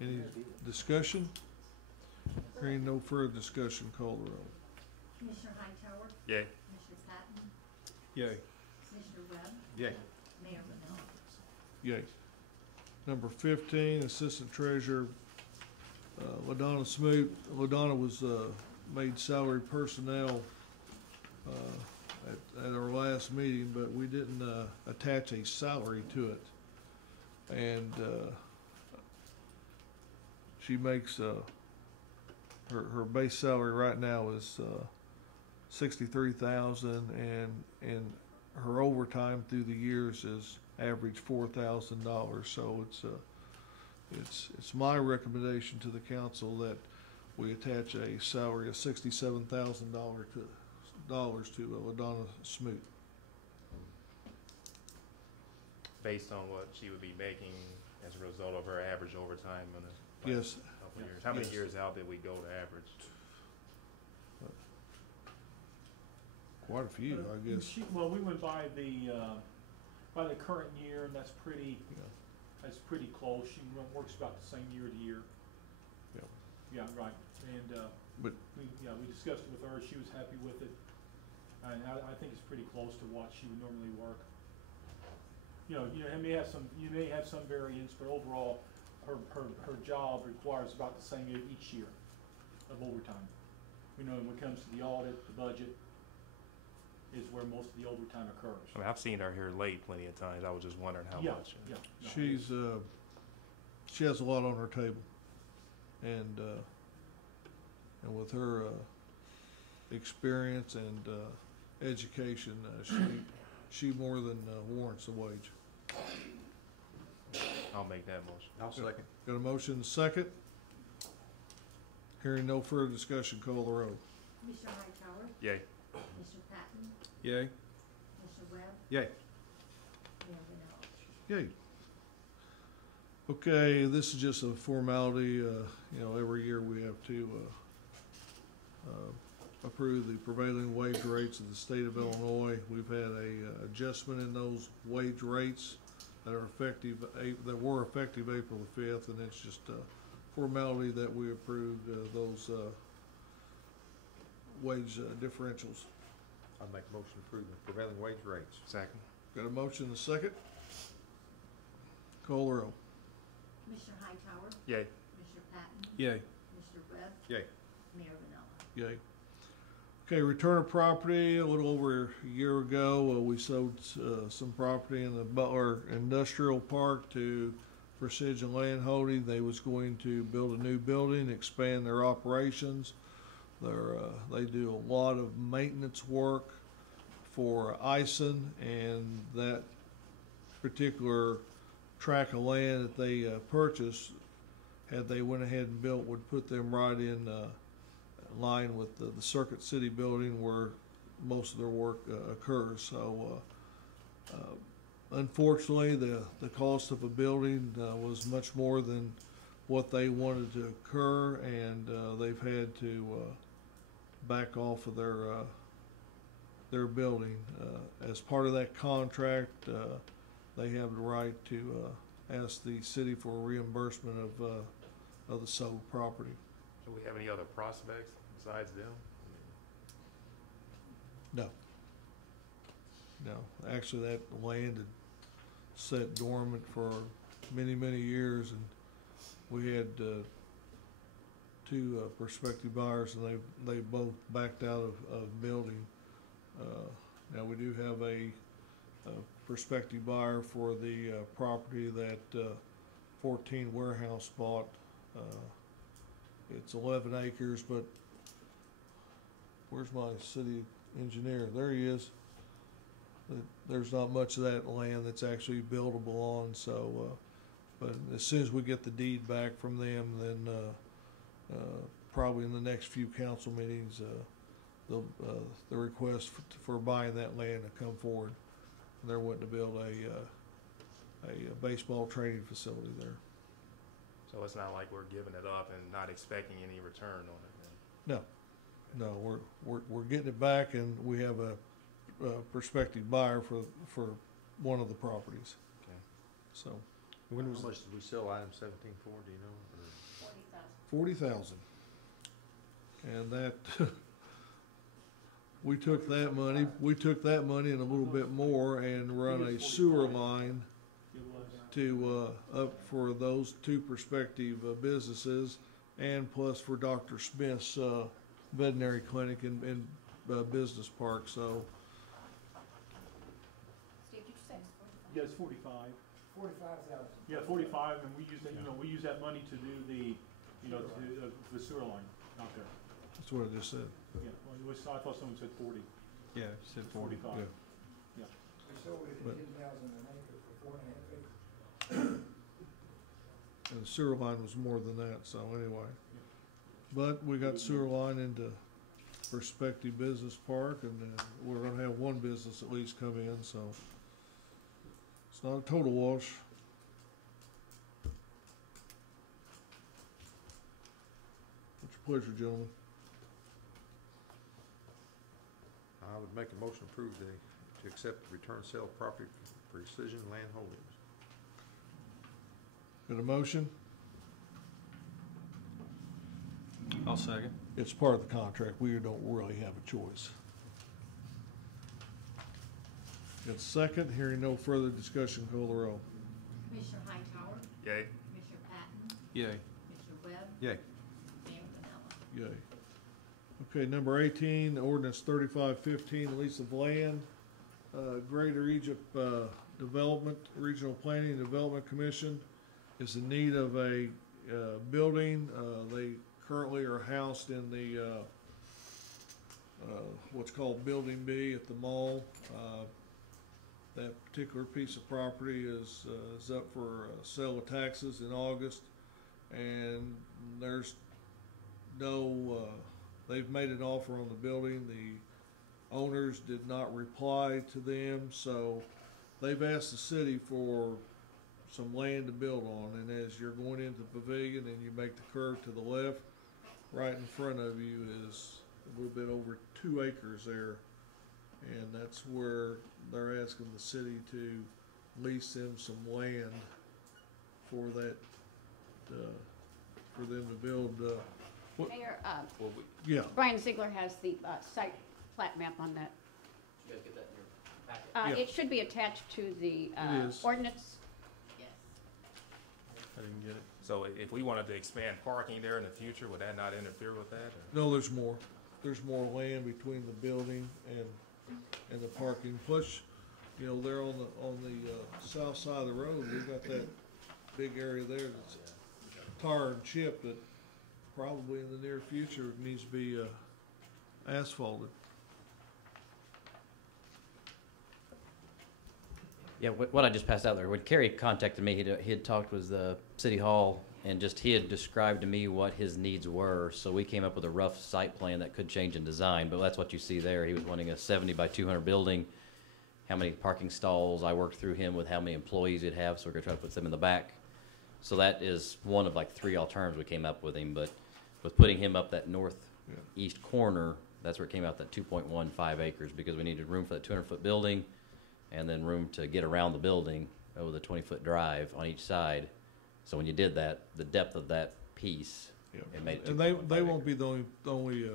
Any discussion? Hearing no further discussion, call the roll. Commissioner Hightower? Yay. Commissioner Patton? Yay. Commissioner Webb? Yay. Mayor Vanilla? Yay. Number 15, Assistant Treasurer, LaDonna Smoot. LaDonna was, made salary personnel, at our last meeting, but we didn't, attach a salary to it. And, she makes, her base salary right now is, 63,000, and her overtime through the years is average $4,000. So it's my recommendation to the council that we attach a salary of $67,000 to LaDonna Smoot. Based on what she would be making as a result of her average overtime in the Yes. couple of years. How many Yes. years out did we go to average? Quite a few, I guess. Well, we went by the current year, and that's pretty close. She works about the same year to year. Yeah. Yeah, right. And, But- we discussed it with her. She was happy with it. And I think it's pretty close to what she would normally work. You may have some variance, but overall, her job requires about the same each year of overtime. When it comes to the audit, the budget is where most of the overtime occurs. I mean, I've seen her here late plenty of times. I was just wondering how Yeah, much. yeah. No, She's, she has a lot on her table. And with her, experience and, education, she more than, warrants the wage. I'll make that motion. I'll second. Got a motion and a second? Hearing no further discussion, call the roll. Commissioner Hightower? Yay. Commissioner Patton? Yay. Commissioner Webb? Yay. Mayor Vanilla? Yay. Okay, this is just a formality, every year we have to, approve the prevailing wage rates of the state of Illinois. We've had a adjustment in those wage rates that are effective, that were effective April the 5th, and it's just a formality that we approved, those, wage differentials. I'll make a motion to approve the prevailing wage rates. Second. Got a motion and a second? Call the roll. Commissioner Hightower? Yay. Commissioner Patton? Yay. Commissioner Webb? Yay. Mayor Vanilla? Yay. Okay, return of property. A little over a year ago, we sold some property in the Butler Industrial Park to Precision Land Holding. They was going to build a new building, expand their operations. They do a lot of maintenance work for ISON, and that particular tract of land that they purchased, had they went ahead and built, would put them right in line with the Circuit City building where most of their work occurs. So unfortunately, the cost of a building was much more than what they wanted to occur, and they've had to back off of their building. As part of that contract, they have the right to ask the city for a reimbursement of the sold property. Do we have any other prospects besides them? No. No, actually, that land had sat dormant for many, many years, and we had two prospective buyers, and they both backed out of building. Now, we do have a prospective buyer for the property that 14 Warehouse bought. It's 11 acres, but where's my city engineer? There he is. There's not much of that land that's actually buildable on, so, but as soon as we get the deed back from them, then probably in the next few council meetings, the request for buying that land to come forward. They're wanting to build a baseball training facility there. So it's not like we're giving it up and not expecting any return on it then? No, we're getting it back, and we have prospective buyer for one of the properties. Okay. So, How much did we sell item 17 for, do you know? Or- 40,000. And that, we took that money and a little bit more and run a sewer line It was. to, up for those two prospective businesses, and plus for Dr. Smith's, veterinary clinic and business park, so. Steve, did you say Yeah, it's 45. 45,000. Yeah, 45, and we use that, we use that money to do the, the sewer line out there. That's what I just said. Yeah, well, it was, I thought someone said 40. Yeah, you said 45. Yeah. Yeah. We sold it But- at 10,000 an acre for 4.5 acres. And the sewer line was more than that, so anyway. But we got sewer line into prospective business park, and we're gonna have one business at least come in, so. It's not a total wash. What's your pleasure, gentlemen? I would make a motion to approve to accept the return sale of property for Precision Land Holdings. Got a motion? I'll second. It's part of the contract. We don't really have a choice. Got a second? Hearing no further discussion, call the roll. Commissioner Hightower, Yay. Commissioner Patton, Yay. Commissioner Webb, Yay. Mayor Vanella. Yay. Okay, number 18, ordinance 3515, lease of land. Greater Egypt Development, Regional Planning and Development Commission is in need of a building. They currently are housed in the what's called Building B at the mall. That particular piece of property is up for sale of taxes in August, and there's no, they've made an offer on the building. The owners did not reply to them, so they've asked the city for some land to build on. And as you're going into the pavilion and you make the curve to the left, right in front of you is a little bit over 2 acres there. And that's where they're asking the city to lease them some land for that, for them to build, what, Mayor, yeah. Brian Ziegler has the site plat map on that. Did you guys get that in your packet? Yeah. It should be attached to the It is. ordinance. Yes. I didn't get it. So if we wanted to expand parking there in the future, would that not interfere with that? Or? No, there's more. There's more land between the building and the parking. Plus, you know, there on the south side of the road, we've got that big area there that's tar and chip that probably in the near future needs to be asphalted. Yeah, what I just passed out there, when Kerry contacted me, he had talked with the city hall, and just he had described to me what his needs were, so we came up with a rough site plan that could change in design, but that's what you see there. He was wanting a 70 by 200 building, how many parking stalls. I worked through him with how many employees he'd have, so we're gonna try to put them in the back. So that is one of like 3 alternatives we came up with him, but with putting him up that northeast corner, that's where it came out, that 2.15 acres, because we needed room for that 200-foot building, and then room to get around the building with a 20-foot drive on each side. So when you did that, the depth of that piece, Yeah. it made it And they won't be the only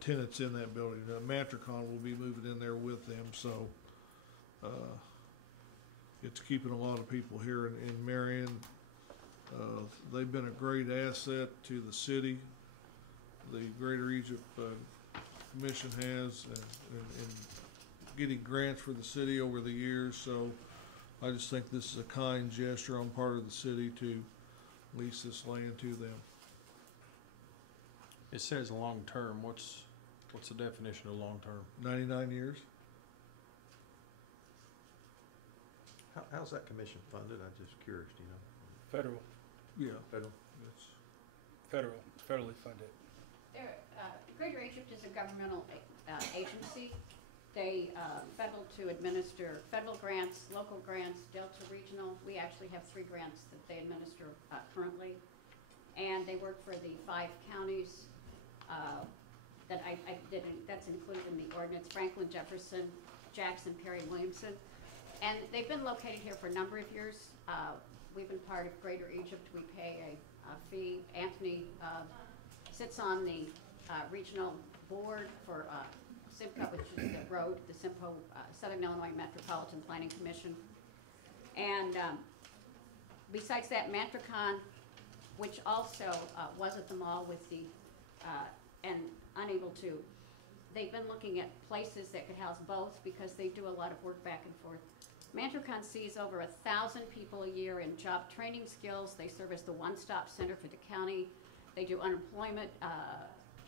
tenants in that building. Mantracon will be moving in there with them, so it's keeping a lot of people here in Marion. They've been a great asset to the city. The Greater Egypt Commission has, and getting grants for the city over the years, so I just think this is a kind gesture on part of the city to lease this land to them. It says long-term. What's the definition of long-term? 99 years? How's that commission funded? I'm just curious, do you know? Federal, Yeah. Federal? federally funded. Greater Egypt is a governmental agency. They federal to administer federal grants, local grants, Delta Regional. We actually have 3 grants that they administer currently. And they work for the 5 counties. that I didn't, that's included in the ordinance, Franklin, Jefferson, Jackson, Perry, Williamson. And they've been located here for a number of years. We've been part of Greater Egypt. We pay a fee. Anthony sits on the regional board for SIMCO, which is the road, the SIMCO, Southern Illinois Metropolitan Planning Commission. And besides that, Mantracon, which also was at the mall with the, and unable to, they've been looking at places that could house both because they do a lot of work back and forth. Mantracon sees over 1,000 people a year in job training skills. They serve as the one-stop center for the county. They do unemployment,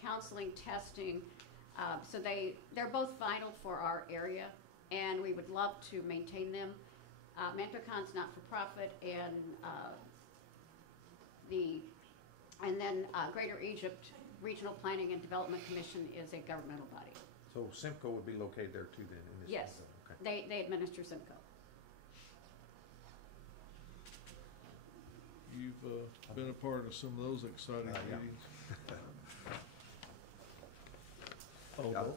counseling, testing. So they're both vital for our area, and we would love to maintain them. Mantracon's not-for-profit, and then Greater Egypt Regional Planning and Development Commission is a governmental body. So SIMCO would be located there too then? In this Yes, okay. they administer SIMCO. You've been a part of some of those exciting Yeah. meetings.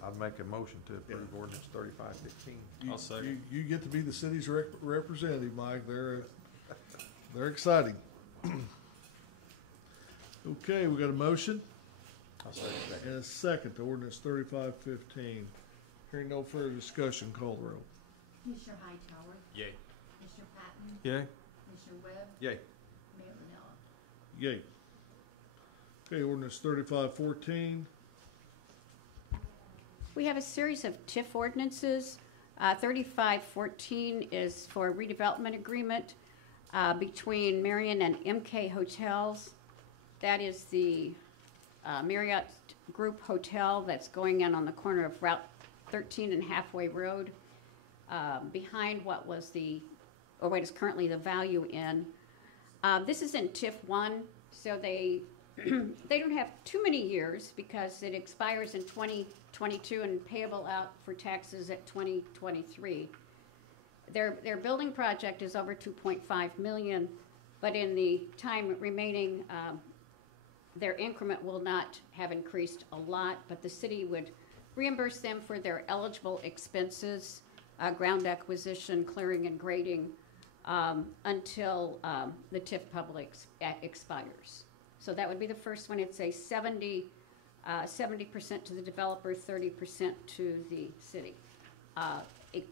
I'd make a motion to approve ordinance 3515. I'll second. You get to be the city's representative, Mike. They're exciting. Okay, we got a motion I'll second that. and a second to ordinance 3515. Hearing no further discussion, call the roll. Commissioner Hightower, Yay. Commissioner Patton, Yay. Commissioner Webb, Yay. Mayor Manella. Yay. Okay, ordinance 3514. We have a series of TIF ordinances. 3514 is for a redevelopment agreement between Marion and MK Hotels. That is the Marriott Group Hotel that's going in on the corner of Route 13 and Halfway Road, behind what was what is currently the Value Inn. This is in TIF 1, so they don't have too many years because it expires in 2022 and payable out for taxes at 2023. Their building project is over $2.5 million, but in the time remaining, their increment will not have increased a lot, but the city would reimburse them for their eligible expenses, ground acquisition, clearing and grading, until the TIF public expires. So that would be the first one. It's a 70% to the developer, 30% to the city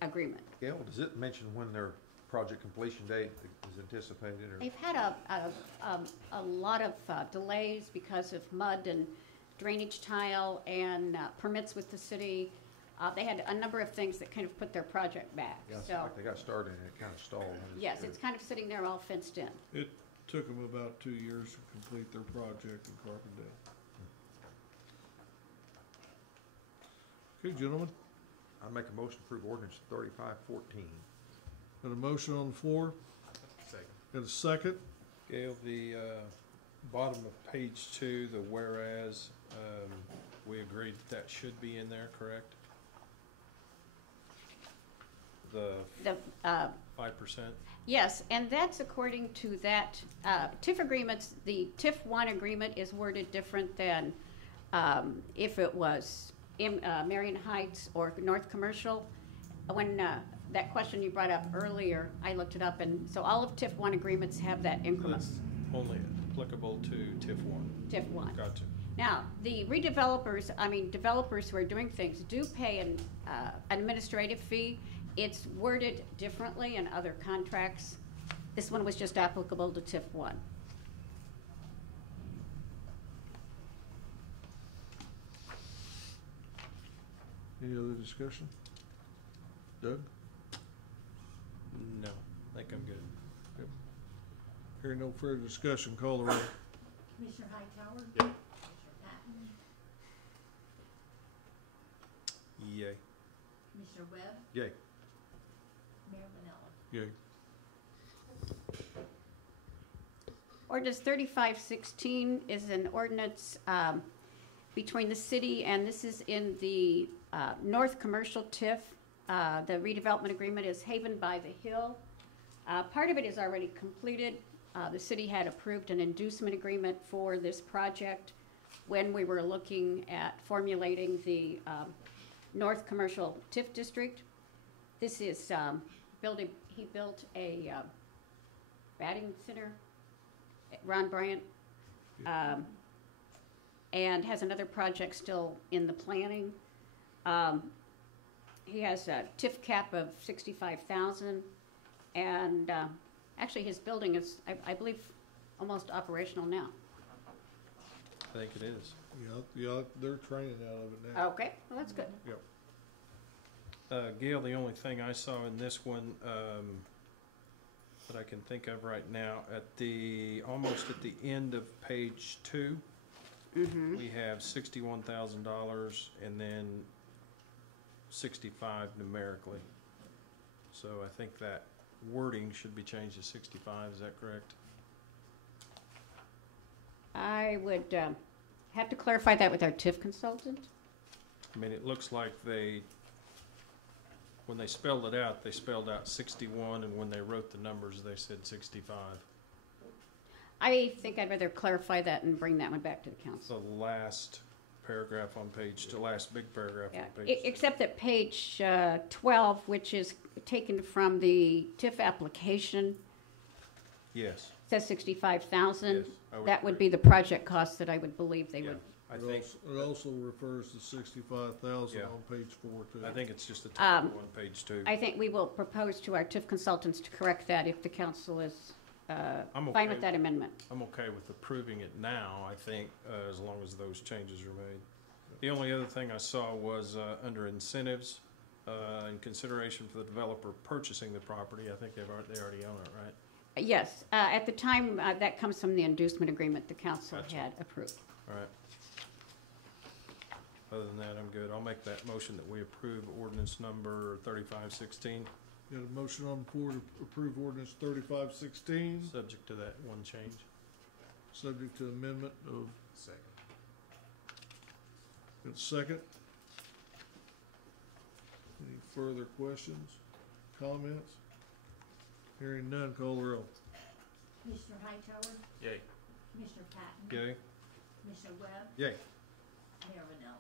agreement. Gail, does it mention when their project completion date is anticipated? Or? They've had a lot of delays because of mud and drainage tile and permits with the city. They had a number of things that kind of put their project back. Yeah, So like they got started and it kind of stalled. yes, it's kind of sitting there all fenced in. It took them about 2 years to complete their project in Carbondale. Okay, gentlemen, I'd make a motion to approve ordinance 3514. got a motion on the floor, Second. got a second. Gail, the bottom of page 2, the whereas, we agreed that should be in there, correct? The 5%? Yes, and that's according to that TIF agreements. The TIF 1 agreement is worded different than if it was in Marion Heights or North Commercial. When that question you brought up earlier, I looked it up, and so all of TIF 1 agreements have that increment. That's only applicable to TIF 1. TIF 1. Gotcha. Now, the developers who are doing things do pay an administrative fee. It's worded differently in other contracts. This one was just applicable to TIF 1. Any other discussion? Doug? No, I think I'm good. Hearing no further discussion, call the roll. Commissioner Hightower, Yay. Commissioner Patton, Yay. Commissioner Webb, Yay. Mayor Manella. Yay. Ordinance 3516 is an ordinance between the city, and this is in the North Commercial TIF. The redevelopment agreement is Haven by the Hill. Part of it is already completed. The city had approved an inducement agreement for this project. when we were looking at formulating the North Commercial TIF District. This is he built a batting center, Ron Bryant, and has another project still in the planning. He has a TIF cap of 65,000, and actually his building is, I believe, almost operational now. I think it is. Yeah, they're training out of it now. Okay, well, that's good. Yep. Gail, the only thing I saw in this one that I can think of right now, almost at the end of page 2, we have $61,000 and then 65 numerically. So I think that wording should be changed to 65. Is that correct? I would have to clarify that with our TIF consultant. I mean, it looks like when they spelled it out, they spelled out 61, and when they wrote the numbers, they said 65. I think I'd rather clarify that and bring that one back to the council. The last paragraph on page 2, last big paragraph Yeah, on page 2. except that page 12, which is taken from the TIF application, Yes. says 65,000. Yes, I would That would agree. be the project cost that I would believe they Yeah, would. I think, It also refers to 65,000 Yeah. on page 4 too. I think it's just a typo on page 2. I think we will propose to our TIF consultants to correct that if the council is I'm fine okay with that amendment. I'm okay with approving it now, I think, as long as those changes are made. The only other thing I saw was under incentives, in consideration for the developer purchasing the property. I think they already own it, right? Yes, at the time, that comes from the inducement agreement the council Gotcha. had approved. All right. Other than that, I'm good. I'll make that motion that we approve ordinance number 3516, Got a motion on the floor to approve ordinance 3516, subject to that one change. subject to amendment of. Second. Got a second? Any further questions, comments? Hearing none, call the roll. Commissioner Hightower, Yay. Commissioner Patton, Yay? Commissioner Webb, Yay. Mayor Vanella.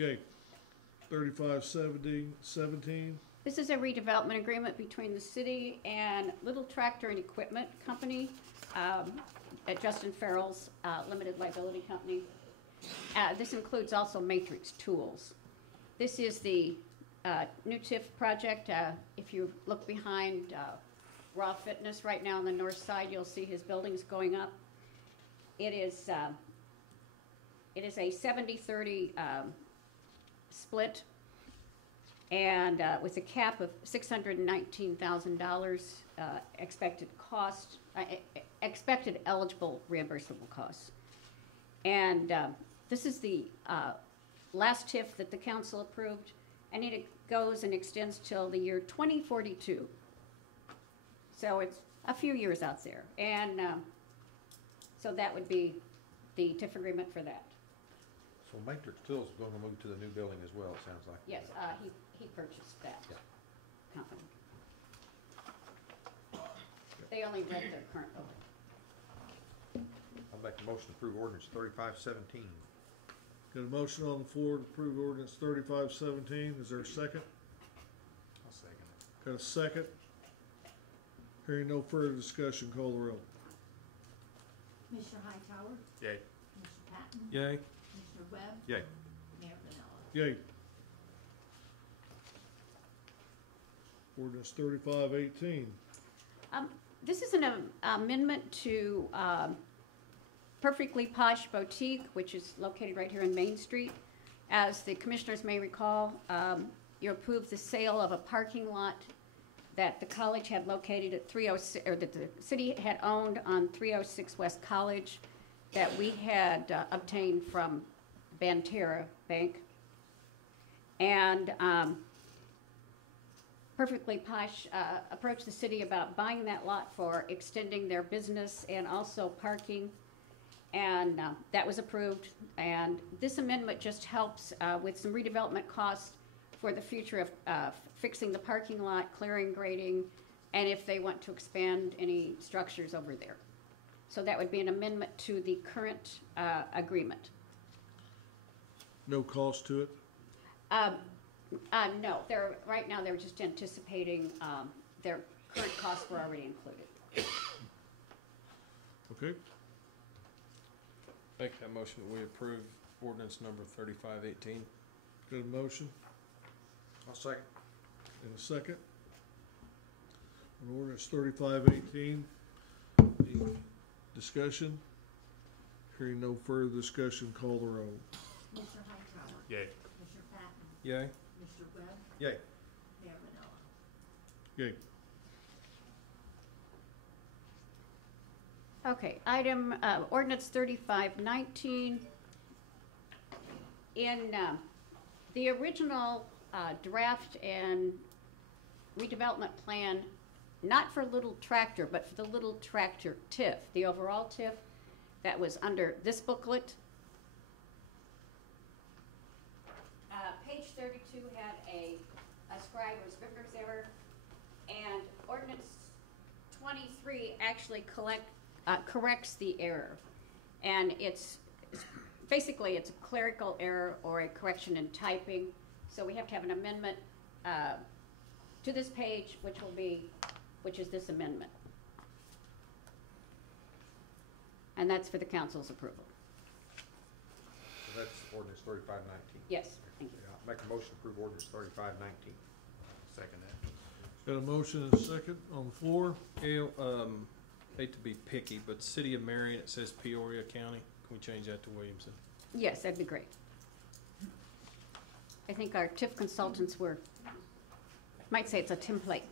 Okay, 3517. This is a redevelopment agreement between the city and Little Tractor and Equipment Company, at Justin Farrell's limited liability company. This includes also Matrix Tools. This is the new TIF project. If you look behind Raw Fitness right now on the north side, you'll see his buildings going up. It is a 70-30 split, and with a cap of $619,000 expected cost, expected eligible reimbursable costs. And this is the last TIF that the council approved, and it goes and extends till the year 2042. So it's a few years out there, and so that would be the TIF agreement for that. So Matrix Tools is going to move to the new building as well, it sounds like. Yes, he purchased that company. They only rent their current building. I'll make a motion to approve ordinance 3517. Got a motion on the floor to approve ordinance 3517. Is there a second? I'll second it. Got a second? Hearing no further discussion, call the roll. Commissioner Hightower, Yay. Commissioner Patton, Yay? Commissioner Webb, Yay. Mayor Vanella. Yay. Ordinance 3518. This is an amendment to Perfectly Posh Boutique, which is located right here in Main Street. As the commissioners may recall, you approved the sale of a parking lot that the college had located at 306, or that the city had owned on 306 West College, that we had obtained from Banterra Bank. And Perfectly Posh approached the city about buying that lot for extending their business and also parking, and that was approved. And this amendment just helps with some redevelopment costs for the future of fixing the parking lot, clearing, grading, and if they want to expand any structures over there. So that would be an amendment to the current agreement. No cost to it? No, right now, they're just anticipating, their current costs were already included. Okay, Make that motion that we approve ordinance number 3518. got a motion I'll second. and a second. On ordinance 3518. Any discussion? Hearing no further discussion, call the roll. Commissioner Hightower? Yay. Commissioner Patton? Yay. Commissioner Webb? Yay. Mayor Manella? Yay. Okay, item, ordinance 3519. In the original draft and redevelopment plan, not for little tractor, but for the little tractor TIF, the overall TIF that was under this booklet. Page 32 had a scrivener's Vickers error, and ordinance 23 actually corrects the error. And basically it's a clerical error or a correction in typing. So we have to have an amendment to this page, which is this amendment. And that's for the council's approval. So that's ordinance 3519. Yes, thank you. Yeah, I'll make a motion to approve ordinance 3519. Second that. Got a motion and a second on the floor. Gail, hate to be picky, but City of Marion, it says Peoria County. Can we change that to Williamson? Yes, that'd be great. I think our TIF consultants might say it's a template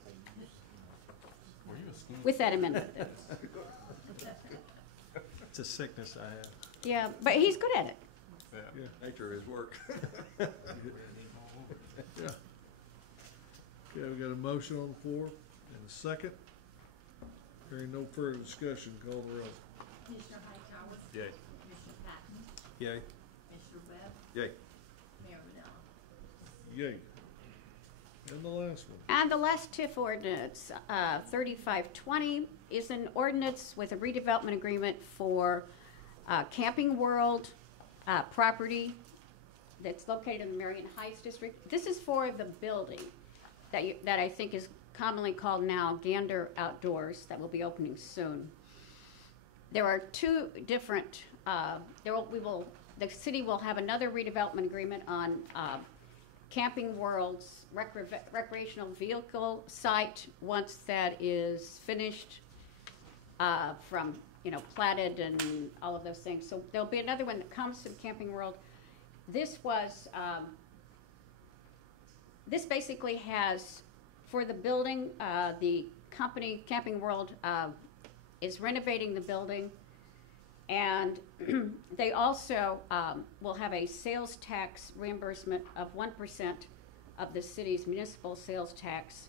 with that amendment. It's a sickness I have. Yeah, but he's good at it. Yeah. Nature of his work. Yeah. Okay, we got a motion on the floor and a second. Hearing no further discussion, call the roll. Commissioner Hightower? Yay. Commissioner Patton? Yay. Commissioner Webb? Yay. Mayor Manella? Yay. And the last one. And the last TIF ordinance, 3520, is an ordinance with a redevelopment agreement for Camping World property that's located in the Marion Heights District. This is for the building that I think is commonly called now Gander Outdoors, that will be opening soon. There are two different, the city will have another redevelopment agreement on Camping World's recreational vehicle site once that is finished, from, platted and all of those things. So there'll be another one that comes from Camping World. This was, this basically has, for the building, the company Camping World is renovating the building, and they also will have a sales tax reimbursement of 1% of the city's municipal sales tax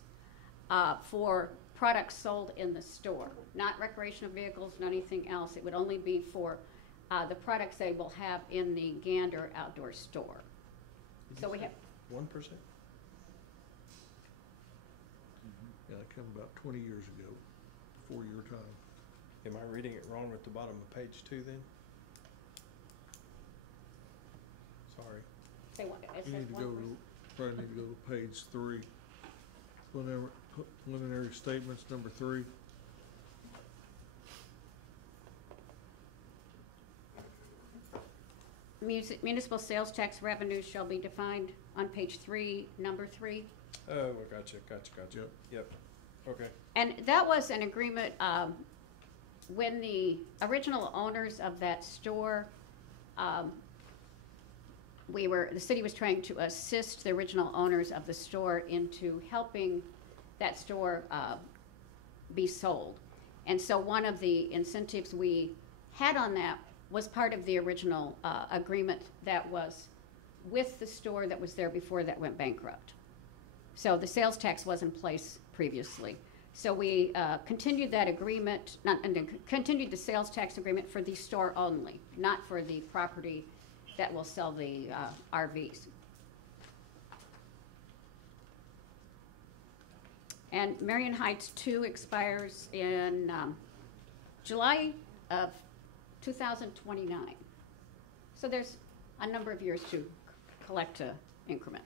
for products sold in the store, not recreational vehicles, not anything else. It would only be for the products they will have in the Gander Outdoor store. So we have 1%? Yeah, that came about 20 years ago, before your time. Am I reading it wrong at the bottom of page 2 then? Sorry. Say what, it You says need to 1%. probably need to go to page 3. Preliminary statements, number 3. Municipal sales tax revenues shall be defined on page 3, number 3. Oh, I gotcha. Yep. Okay. And that was an agreement, when the original owners of that store, the city was trying to assist the original owners of the store into helping that store be sold. And so one of the incentives we had on that was part of the original agreement that was with the store that was there before that went bankrupt. So the sales tax was in place previously. So we continued that agreement, continued the sales tax agreement for the store only, not for the property that will sell the RVs. And Marion Heights 2 expires in July of 2029. So there's a number of years to collect a increment.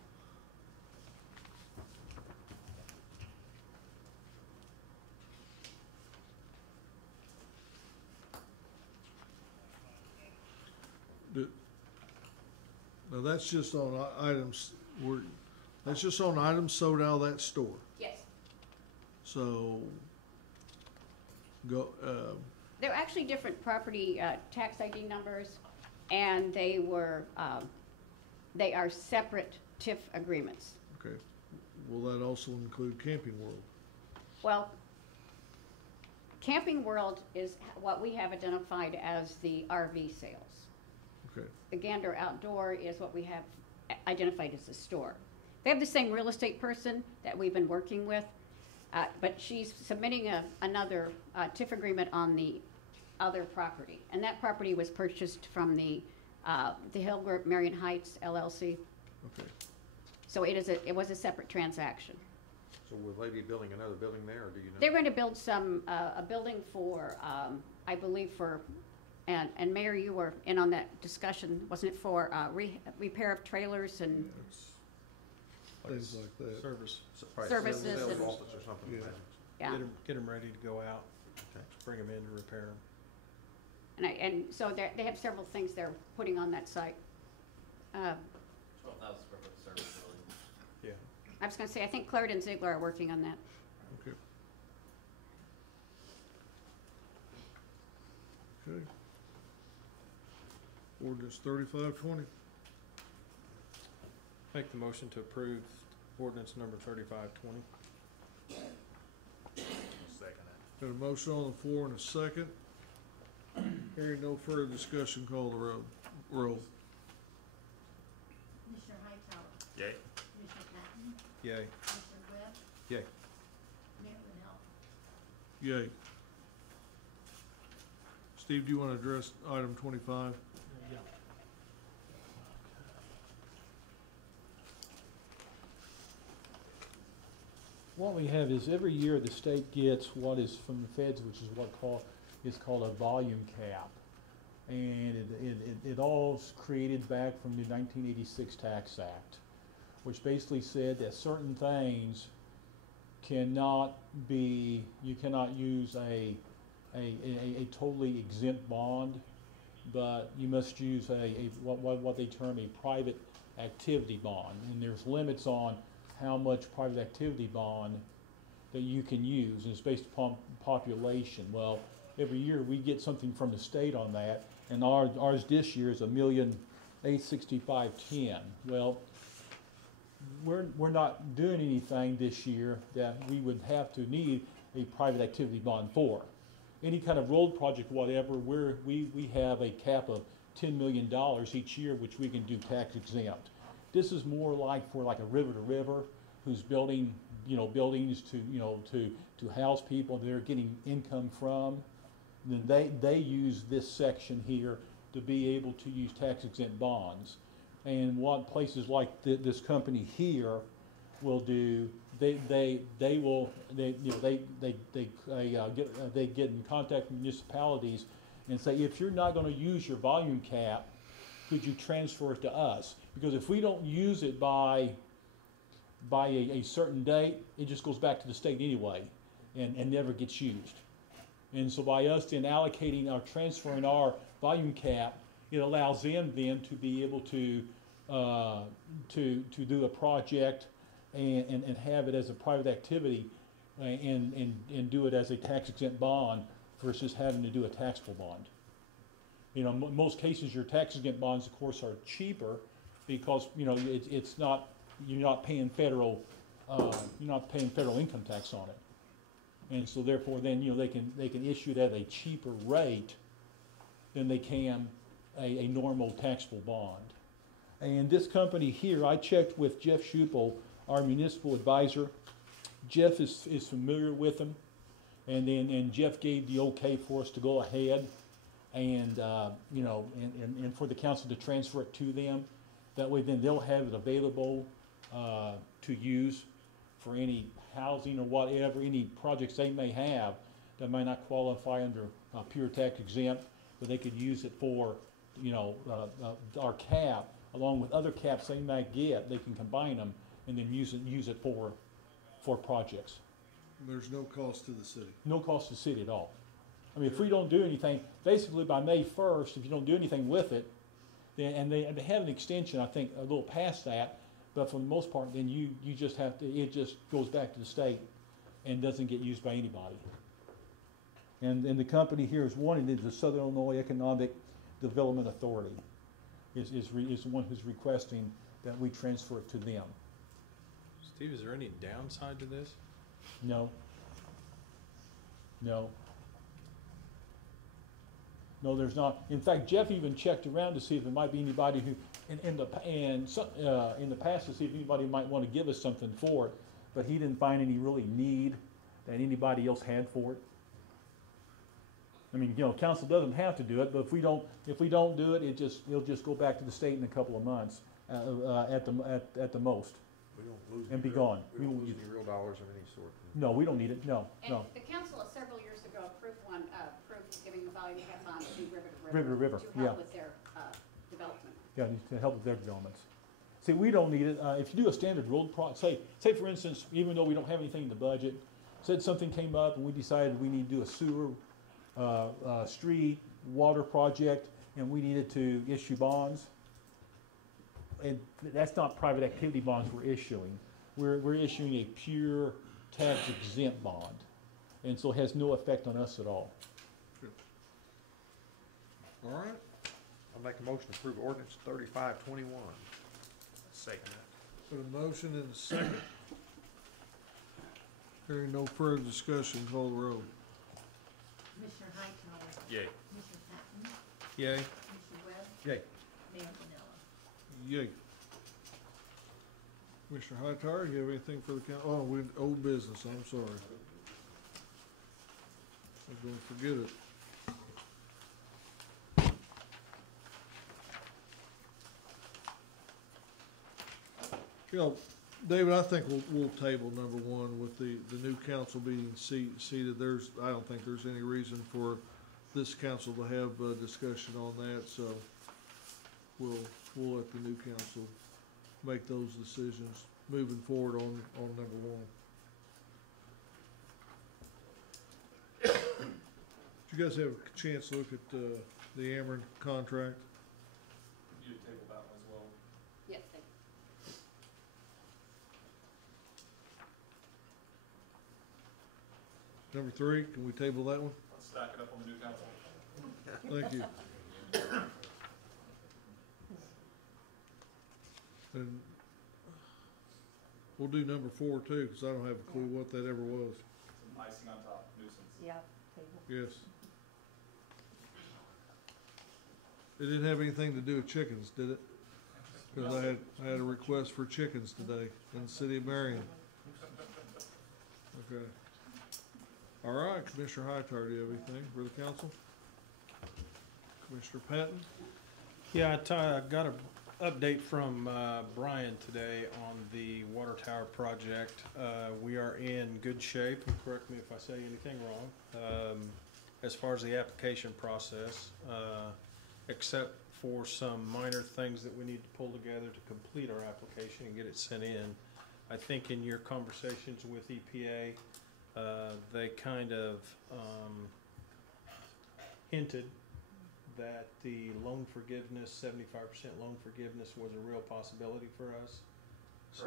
Now, that's just on items, that's just on items sold out of that store. Yes. So, go, They're actually different property tax ID numbers, and they are separate TIF agreements. okay. Will that also include Camping World? Well, Camping World is what we have identified as the RV sales. Okay. The Gander Outdoor is what we have identified as the store. They have the same real estate person that we've been working with, but she's submitting another TIF agreement on the other property. And that property was purchased from the Hill Group Marion Heights LLC. Okay. So it was a separate transaction. So will they be building another building there, or do you know? They're going to build a building for, I believe and Mayor, you were in on that discussion, wasn't it, for repair of trailers and Things like that. Services Sales and- office or something like that. yeah. Get them ready to go out, Okay. bring them in to repair them. And so they have several things they're putting on that site. 12,000 square foot service building. Yeah. I was going to say, I think Clarendon Ziegler are working on that. Okay. Okay. Ordinance 3520. Make the motion to approve ordinance number 3520. Second Got a motion on the floor and a second. Hearing no further discussion, call the roll. Commissioner Hightower, Yay. Commissioner Patton, Yay. Commissioner Webb, Yay. Mayor Linnell. Yay. Steve, do you want to address item 25? What we have is every year the state gets what is from the feds, which is is called a volume cap. And it all's created back from the 1986 Tax Act, which basically said that certain things cannot be, you cannot use a totally exempt bond, but you must use what they term a private activity bond. And there's limits on how much private activity bond that you can use, and it's based upon population. Well, every year we get something from the state on that, and ours this year is $1,865,10. Well, we're not doing anything this year that we would have to need a private activity bond for. Any kind of road project, whatever, we have a cap of $10 million each year, which we can do tax exempt. This is more like for like a river to river who's building, buildings to house people they're getting income from. Then they use this section here to be able to use tax exempt bonds. And what places like this company here will do, they get in contact with municipalities and say, if you're not going to use your volume cap, could you transfer it to us? Because if we don't use it by a certain date, it just goes back to the state anyway and never gets used. And so by us then allocating or transferring our volume cap, it allows them then to be able to do a project and have it as a private activity and do it as a tax exempt bond versus having to do a taxable bond. In most cases, your tax exempt bonds, of course, are cheaper because it's not, you're not paying federal income tax on it, and so therefore then they can issue it at a cheaper rate than they can a normal taxable bond. And this company here, I checked with Jeff our municipal advisor. Jeff is familiar with them, and Jeff gave the okay for us to go ahead and and for the council to transfer it to them. That way then they'll have it available to use for any housing or whatever, any projects they may have that might not qualify under pure tax exempt, but they could use it for our cap along with other caps they might get, they can combine them and then use it for projects. There's no cost to the city. No cost to the city at all. I mean, if we don't do anything, basically by May 1st, if you don't do anything with it, then, and they have an extension, I think, a little past that, but for the most part, then you just have to, it just goes back to the state and doesn't get used by anybody. And the company here is one, is the Southern Illinois Economic Development Authority is the one who's requesting that we transfer it to them. Steve, is there any downside to this? No. No. No, there's not. In fact, Jeff even checked around to see if there might be anybody who, in the past, to see if anybody might want to give us something for it, but he didn't find any really need that anybody else had for it. I mean, you know, council doesn't have to do it, but if we don't do it, it'll just go back to the state in a couple of months, at the most. We don't lose And any be real- gone. We don't lose any real dollars of any sort. No, we don't need it. No, And no. the council several years ago approved giving the volume cap bond to River to River to River, to yeah. help with their development. Yeah, to help with their developments. See, we don't need it. If you do a standard road say for instance, even though we don't have anything in the budget, said something came up and we decided we need to do a sewer, street, water project, and we needed to issue bonds. And that's not private activity bonds we're issuing. We're issuing a pure tax exempt bond. And so it has no effect on us at all. All right. I'll make a motion to approve ordinance 3521. Second that. Put a motion in a second. Hearing no further discussion, call the roll. Commissioner Hightower? Yay. Commissioner Patton? Yay. Commissioner Webb? Yay. Mayor Vanilla? Yay. Commissioner Hightower, you have anything for the council? Oh, old business, I'm sorry. I'm gonna forget it. You know, David, I think we'll table number one with the new council being seated. I don't think there's any reason for this council to have a discussion on that, so we'll let the new council make those decisions moving forward on number one. Did you guys have a chance to look at the Ameren contract? You table that one as well. Yes, thank you. Number three, can we table that one? Let's stack it up on the new council. Thank you. And we'll do number four too, because I don't have a clue what that ever was. Some icing on top, nuisance. Yeah. Yes. It didn't have anything to do with chickens, did it? Because I had a request for chickens today in the city of Marion. Okay. All right, Commissioner Hightower, do you have anything for the council? Commissioner Patton? Yeah, I got an update from Brian today on the water tower project. We are in good shape, and correct me if I say anything wrong, as far as the application process, except for some minor things that we need to pull together to complete our application and get it sent in. I think in your conversations with EPA, they kind of hinted that the loan forgiveness, 75% loan forgiveness was a real possibility for us. So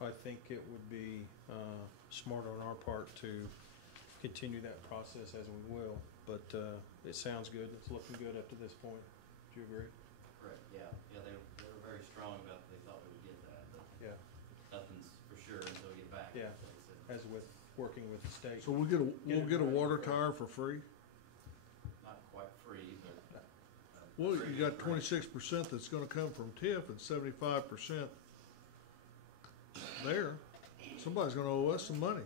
I think it would be smart on our part to continue that process as we will. But it sounds good. It's looking good up to this point. Do you agree? Correct, yeah. Yeah, they were very strong about they thought we would get that, but Yeah. nothing's for sure until we get back. Yeah. So they said, As with working with the state. So we'll get a water tower for free? not quite free, but. Well, you got 26% that's gonna come from TIF and 75% there. Somebody's gonna owe us some money.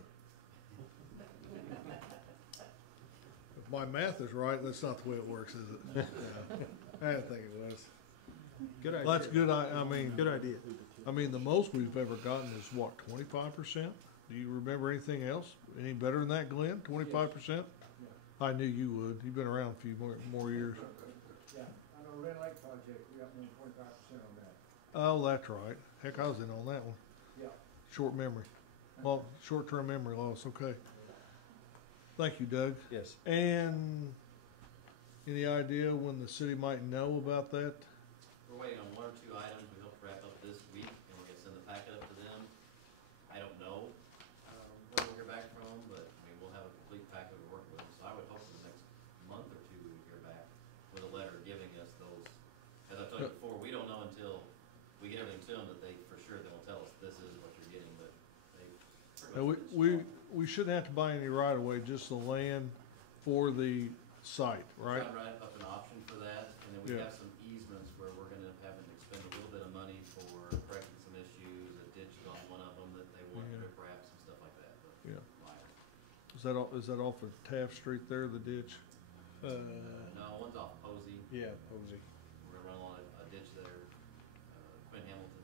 If my math is right, that's not the way it works, is it? I didn't think it was. Good idea. Well, that's good, I mean. Good idea. I mean, the most we've ever gotten is what, 25%? Do you remember anything else? Any better than that, Glenn? 25%? I knew you would. You've been around a few more years. Yeah, on the Red Lake project, we got more than 25% on that. Oh, that's right. Heck, I was in on that one. Yeah. Short memory. Well, short-term memory loss, okay. Thank you, Doug. Yes. And any idea when the city might know about that? We're waiting on 1 or 2 items. We hope to wrap up this week, and we're gonna send the packet up to them. I don't know when we'll hear back from them, but I mean, we'll have a complete packet to work with. So I would hope in the next month or 2 we would hear back with a letter giving us those. As I told you before, we don't know until we get everything to them that they for sure they will tell us this is what you're getting, but they. We shouldn't have to buy any right of way, just the land for the site, right? Trying to write up an option for that, and then we Yeah. have some easements where we're gonna have to expend a little bit of money for correcting some issues, a ditch is on one of them that they want to Yeah. rip wraps and stuff like that, but. Yeah. minor. Is that off of Taft Street there, the ditch? No, one's off Posey, Yeah, Posey. we're gonna run along a ditch there, Quinn Hamilton,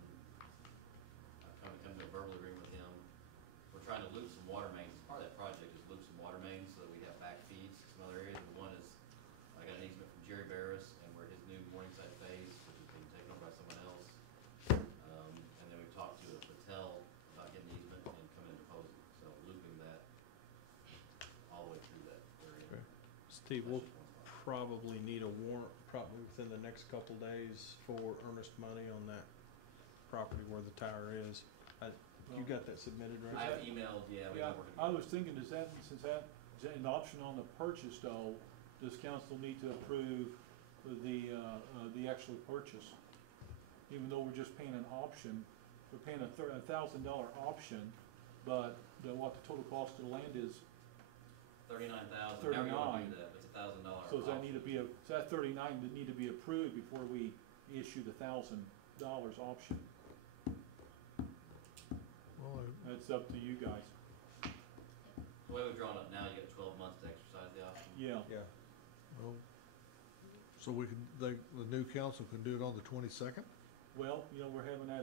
come to a verbal agreement with him. We're trying to loop some water mains, part of that project is loop some water mains so that we have back feeds to some other areas, and one is, I got an easement from Jerry Barris, and where his new Morningside phase, which is being taken over by someone else. And then we've talked to Patel about getting the easement and coming into Posey, so looping that all the way through that area. Okay. Steve, we'll probably need a warrant probably within the next couple days for earnest money on that property where the tower is. You got that submitted, right? I have emailed, yeah, we've Yeah, been working. I was thinking, is that, since that is an option on the purchase though, does council need to approve the actual purchase? Even though we're just paying an option, we're paying a $1,000 option, but what the total cost of the land is, 39,000, now we wanna do that, it's $1,000. so does that need to be so that 39 would need to be approved before we issue the $1,000 option? Well, That's up to you guys. The way we've drawn up now, you got 12 months to exercise the option. Yeah. Yeah. well, so the new council can do it on the 22nd? Well, we're having our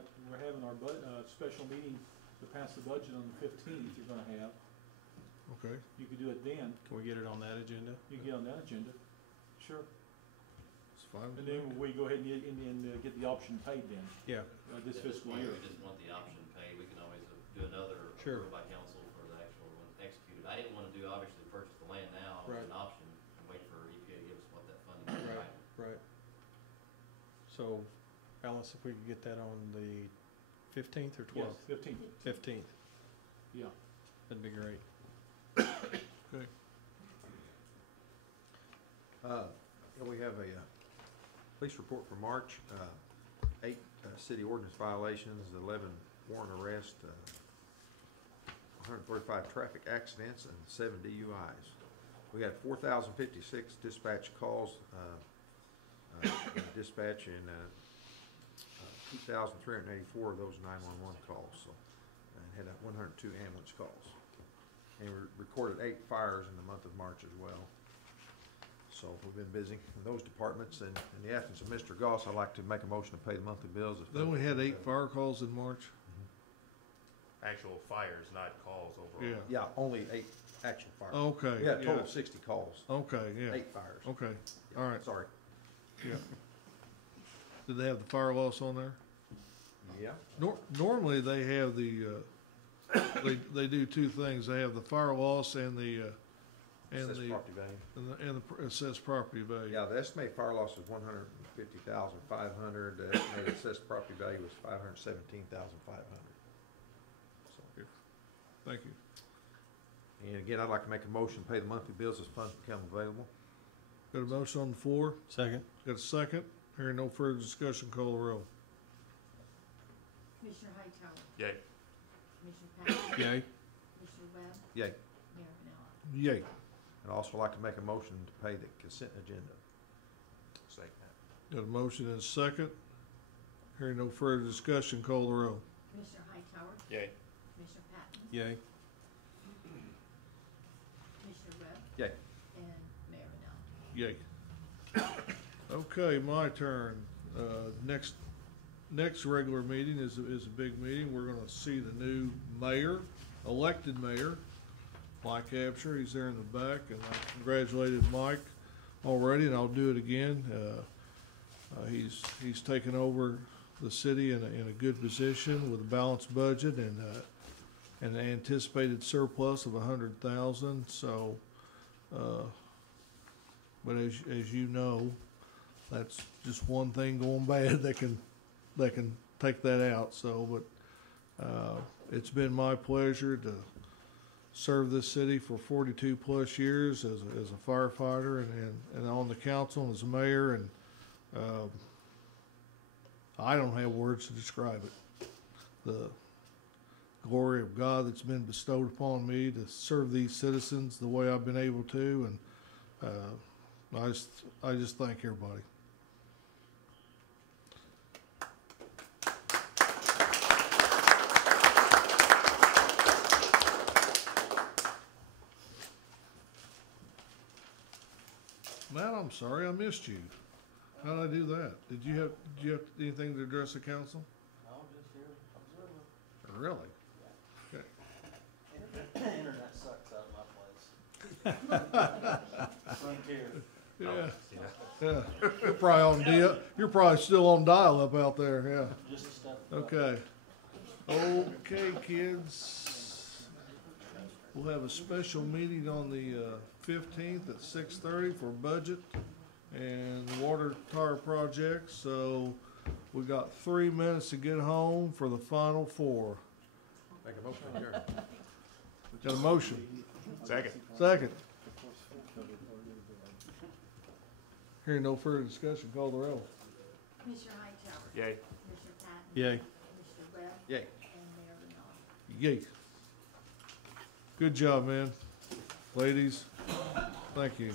special meeting to pass the budget on the 15th you're gonna have. Okay. You could do it then. Can we get it on that agenda? You can get on that agenda. Sure. It's fine. And then we go ahead and get the option paid then, Yeah. this At this fiscal point, year. we just want the option paid, we can always do another Sure. approved by council for the actual one executed. I didn't wanna do, obviously, purchase the land now, Right. as an option, and wait for EPA to give us what that funding is. Right, right. So, Alice, if we could get that on the 15th or 12th? Yes, 15th. 15th, Yeah. that'd be great. Okay. We have a police report for March, 8 city ordinance violations, 11 warrant arrests, 135 traffic accidents, and 7 DUIs. We had 4,056 dispatch calls, dispatch, and 2,384 of those 911 calls, so, and had 102 ambulance calls. And we recorded 8 fires in the month of March as well. So we've been busy in those departments, and in the absence of Mr. Goss, I'd like to make a motion to pay the monthly bills. Then we had 8 fire calls in March? Actual fires, not calls overall. Yeah. Yeah, only 8 actual fires. Okay. We had a total yeah. of 60 calls, Okay, yeah. 8 fires. Okay, all right. Sorry. Yeah. Did they have the fire loss on there? Yeah. Normally, they have the, they do 2 things. They have the fire loss and the, Assessed property value. and the assessed property value. Yeah, the estimated fire loss is 150,500. The estimated assessed property value was 517,500. So, Thank you. and again, I'd like to make a motion to pay the monthly bills as funds become available. Got a motion on the floor? Second? Got a second? Hearing no further discussion, call the roll. Commissioner Hightower? Yay. Commissioner Patton? Yay. Commissioner Webb? Yay. Mayor Vanella? Yay. I'd also like to make a motion to pay the consent agenda. Second. Got a motion and a second. Hearing no further discussion, call the roll. Commissioner Hightower? Yay. Commissioner Patton? Yay. Commissioner Webb? Yay. And Mayor Vanella? Yay. Okay, my turn. Next regular meeting is a big meeting. We're gonna see the new mayor, elected mayor, Mike Absher. He's there in the back, and I congratulated Mike already, and I'll do it again. He's taken over the city in a good position with a balanced budget and an anticipated surplus of 100,000. So, but as you know, that's just one thing going bad that can take that out. So, but it's been my pleasure to serve this city for 42 plus years as a firefighter and on the council and as a mayor, and I don't have words to describe it. The glory of God that's been bestowed upon me to serve these citizens the way I've been able to, and I just thank everybody. Matt, I'm sorry, I missed you. How did I do that? Did you have anything to address the council? No, just here, observer. Really? Okay. Internet sucks out of my place. Frontier. Yeah. You're probably still on dial-up out there, yeah. Just a step. Okay. Okay, kids. We'll have a special meeting on the 15th at 6:30 for budget and water tower projects. So we got 3 minutes to get home for the final four. Make a motion here. Got a motion? Second. Second. Hearing no further discussion, call the roll. Commissioner Hightower? Yay. Commissioner Patton? Yay. Commissioner Webb? Yay. And Mayor Renard? Yay. Good job, man. Ladies, thank you.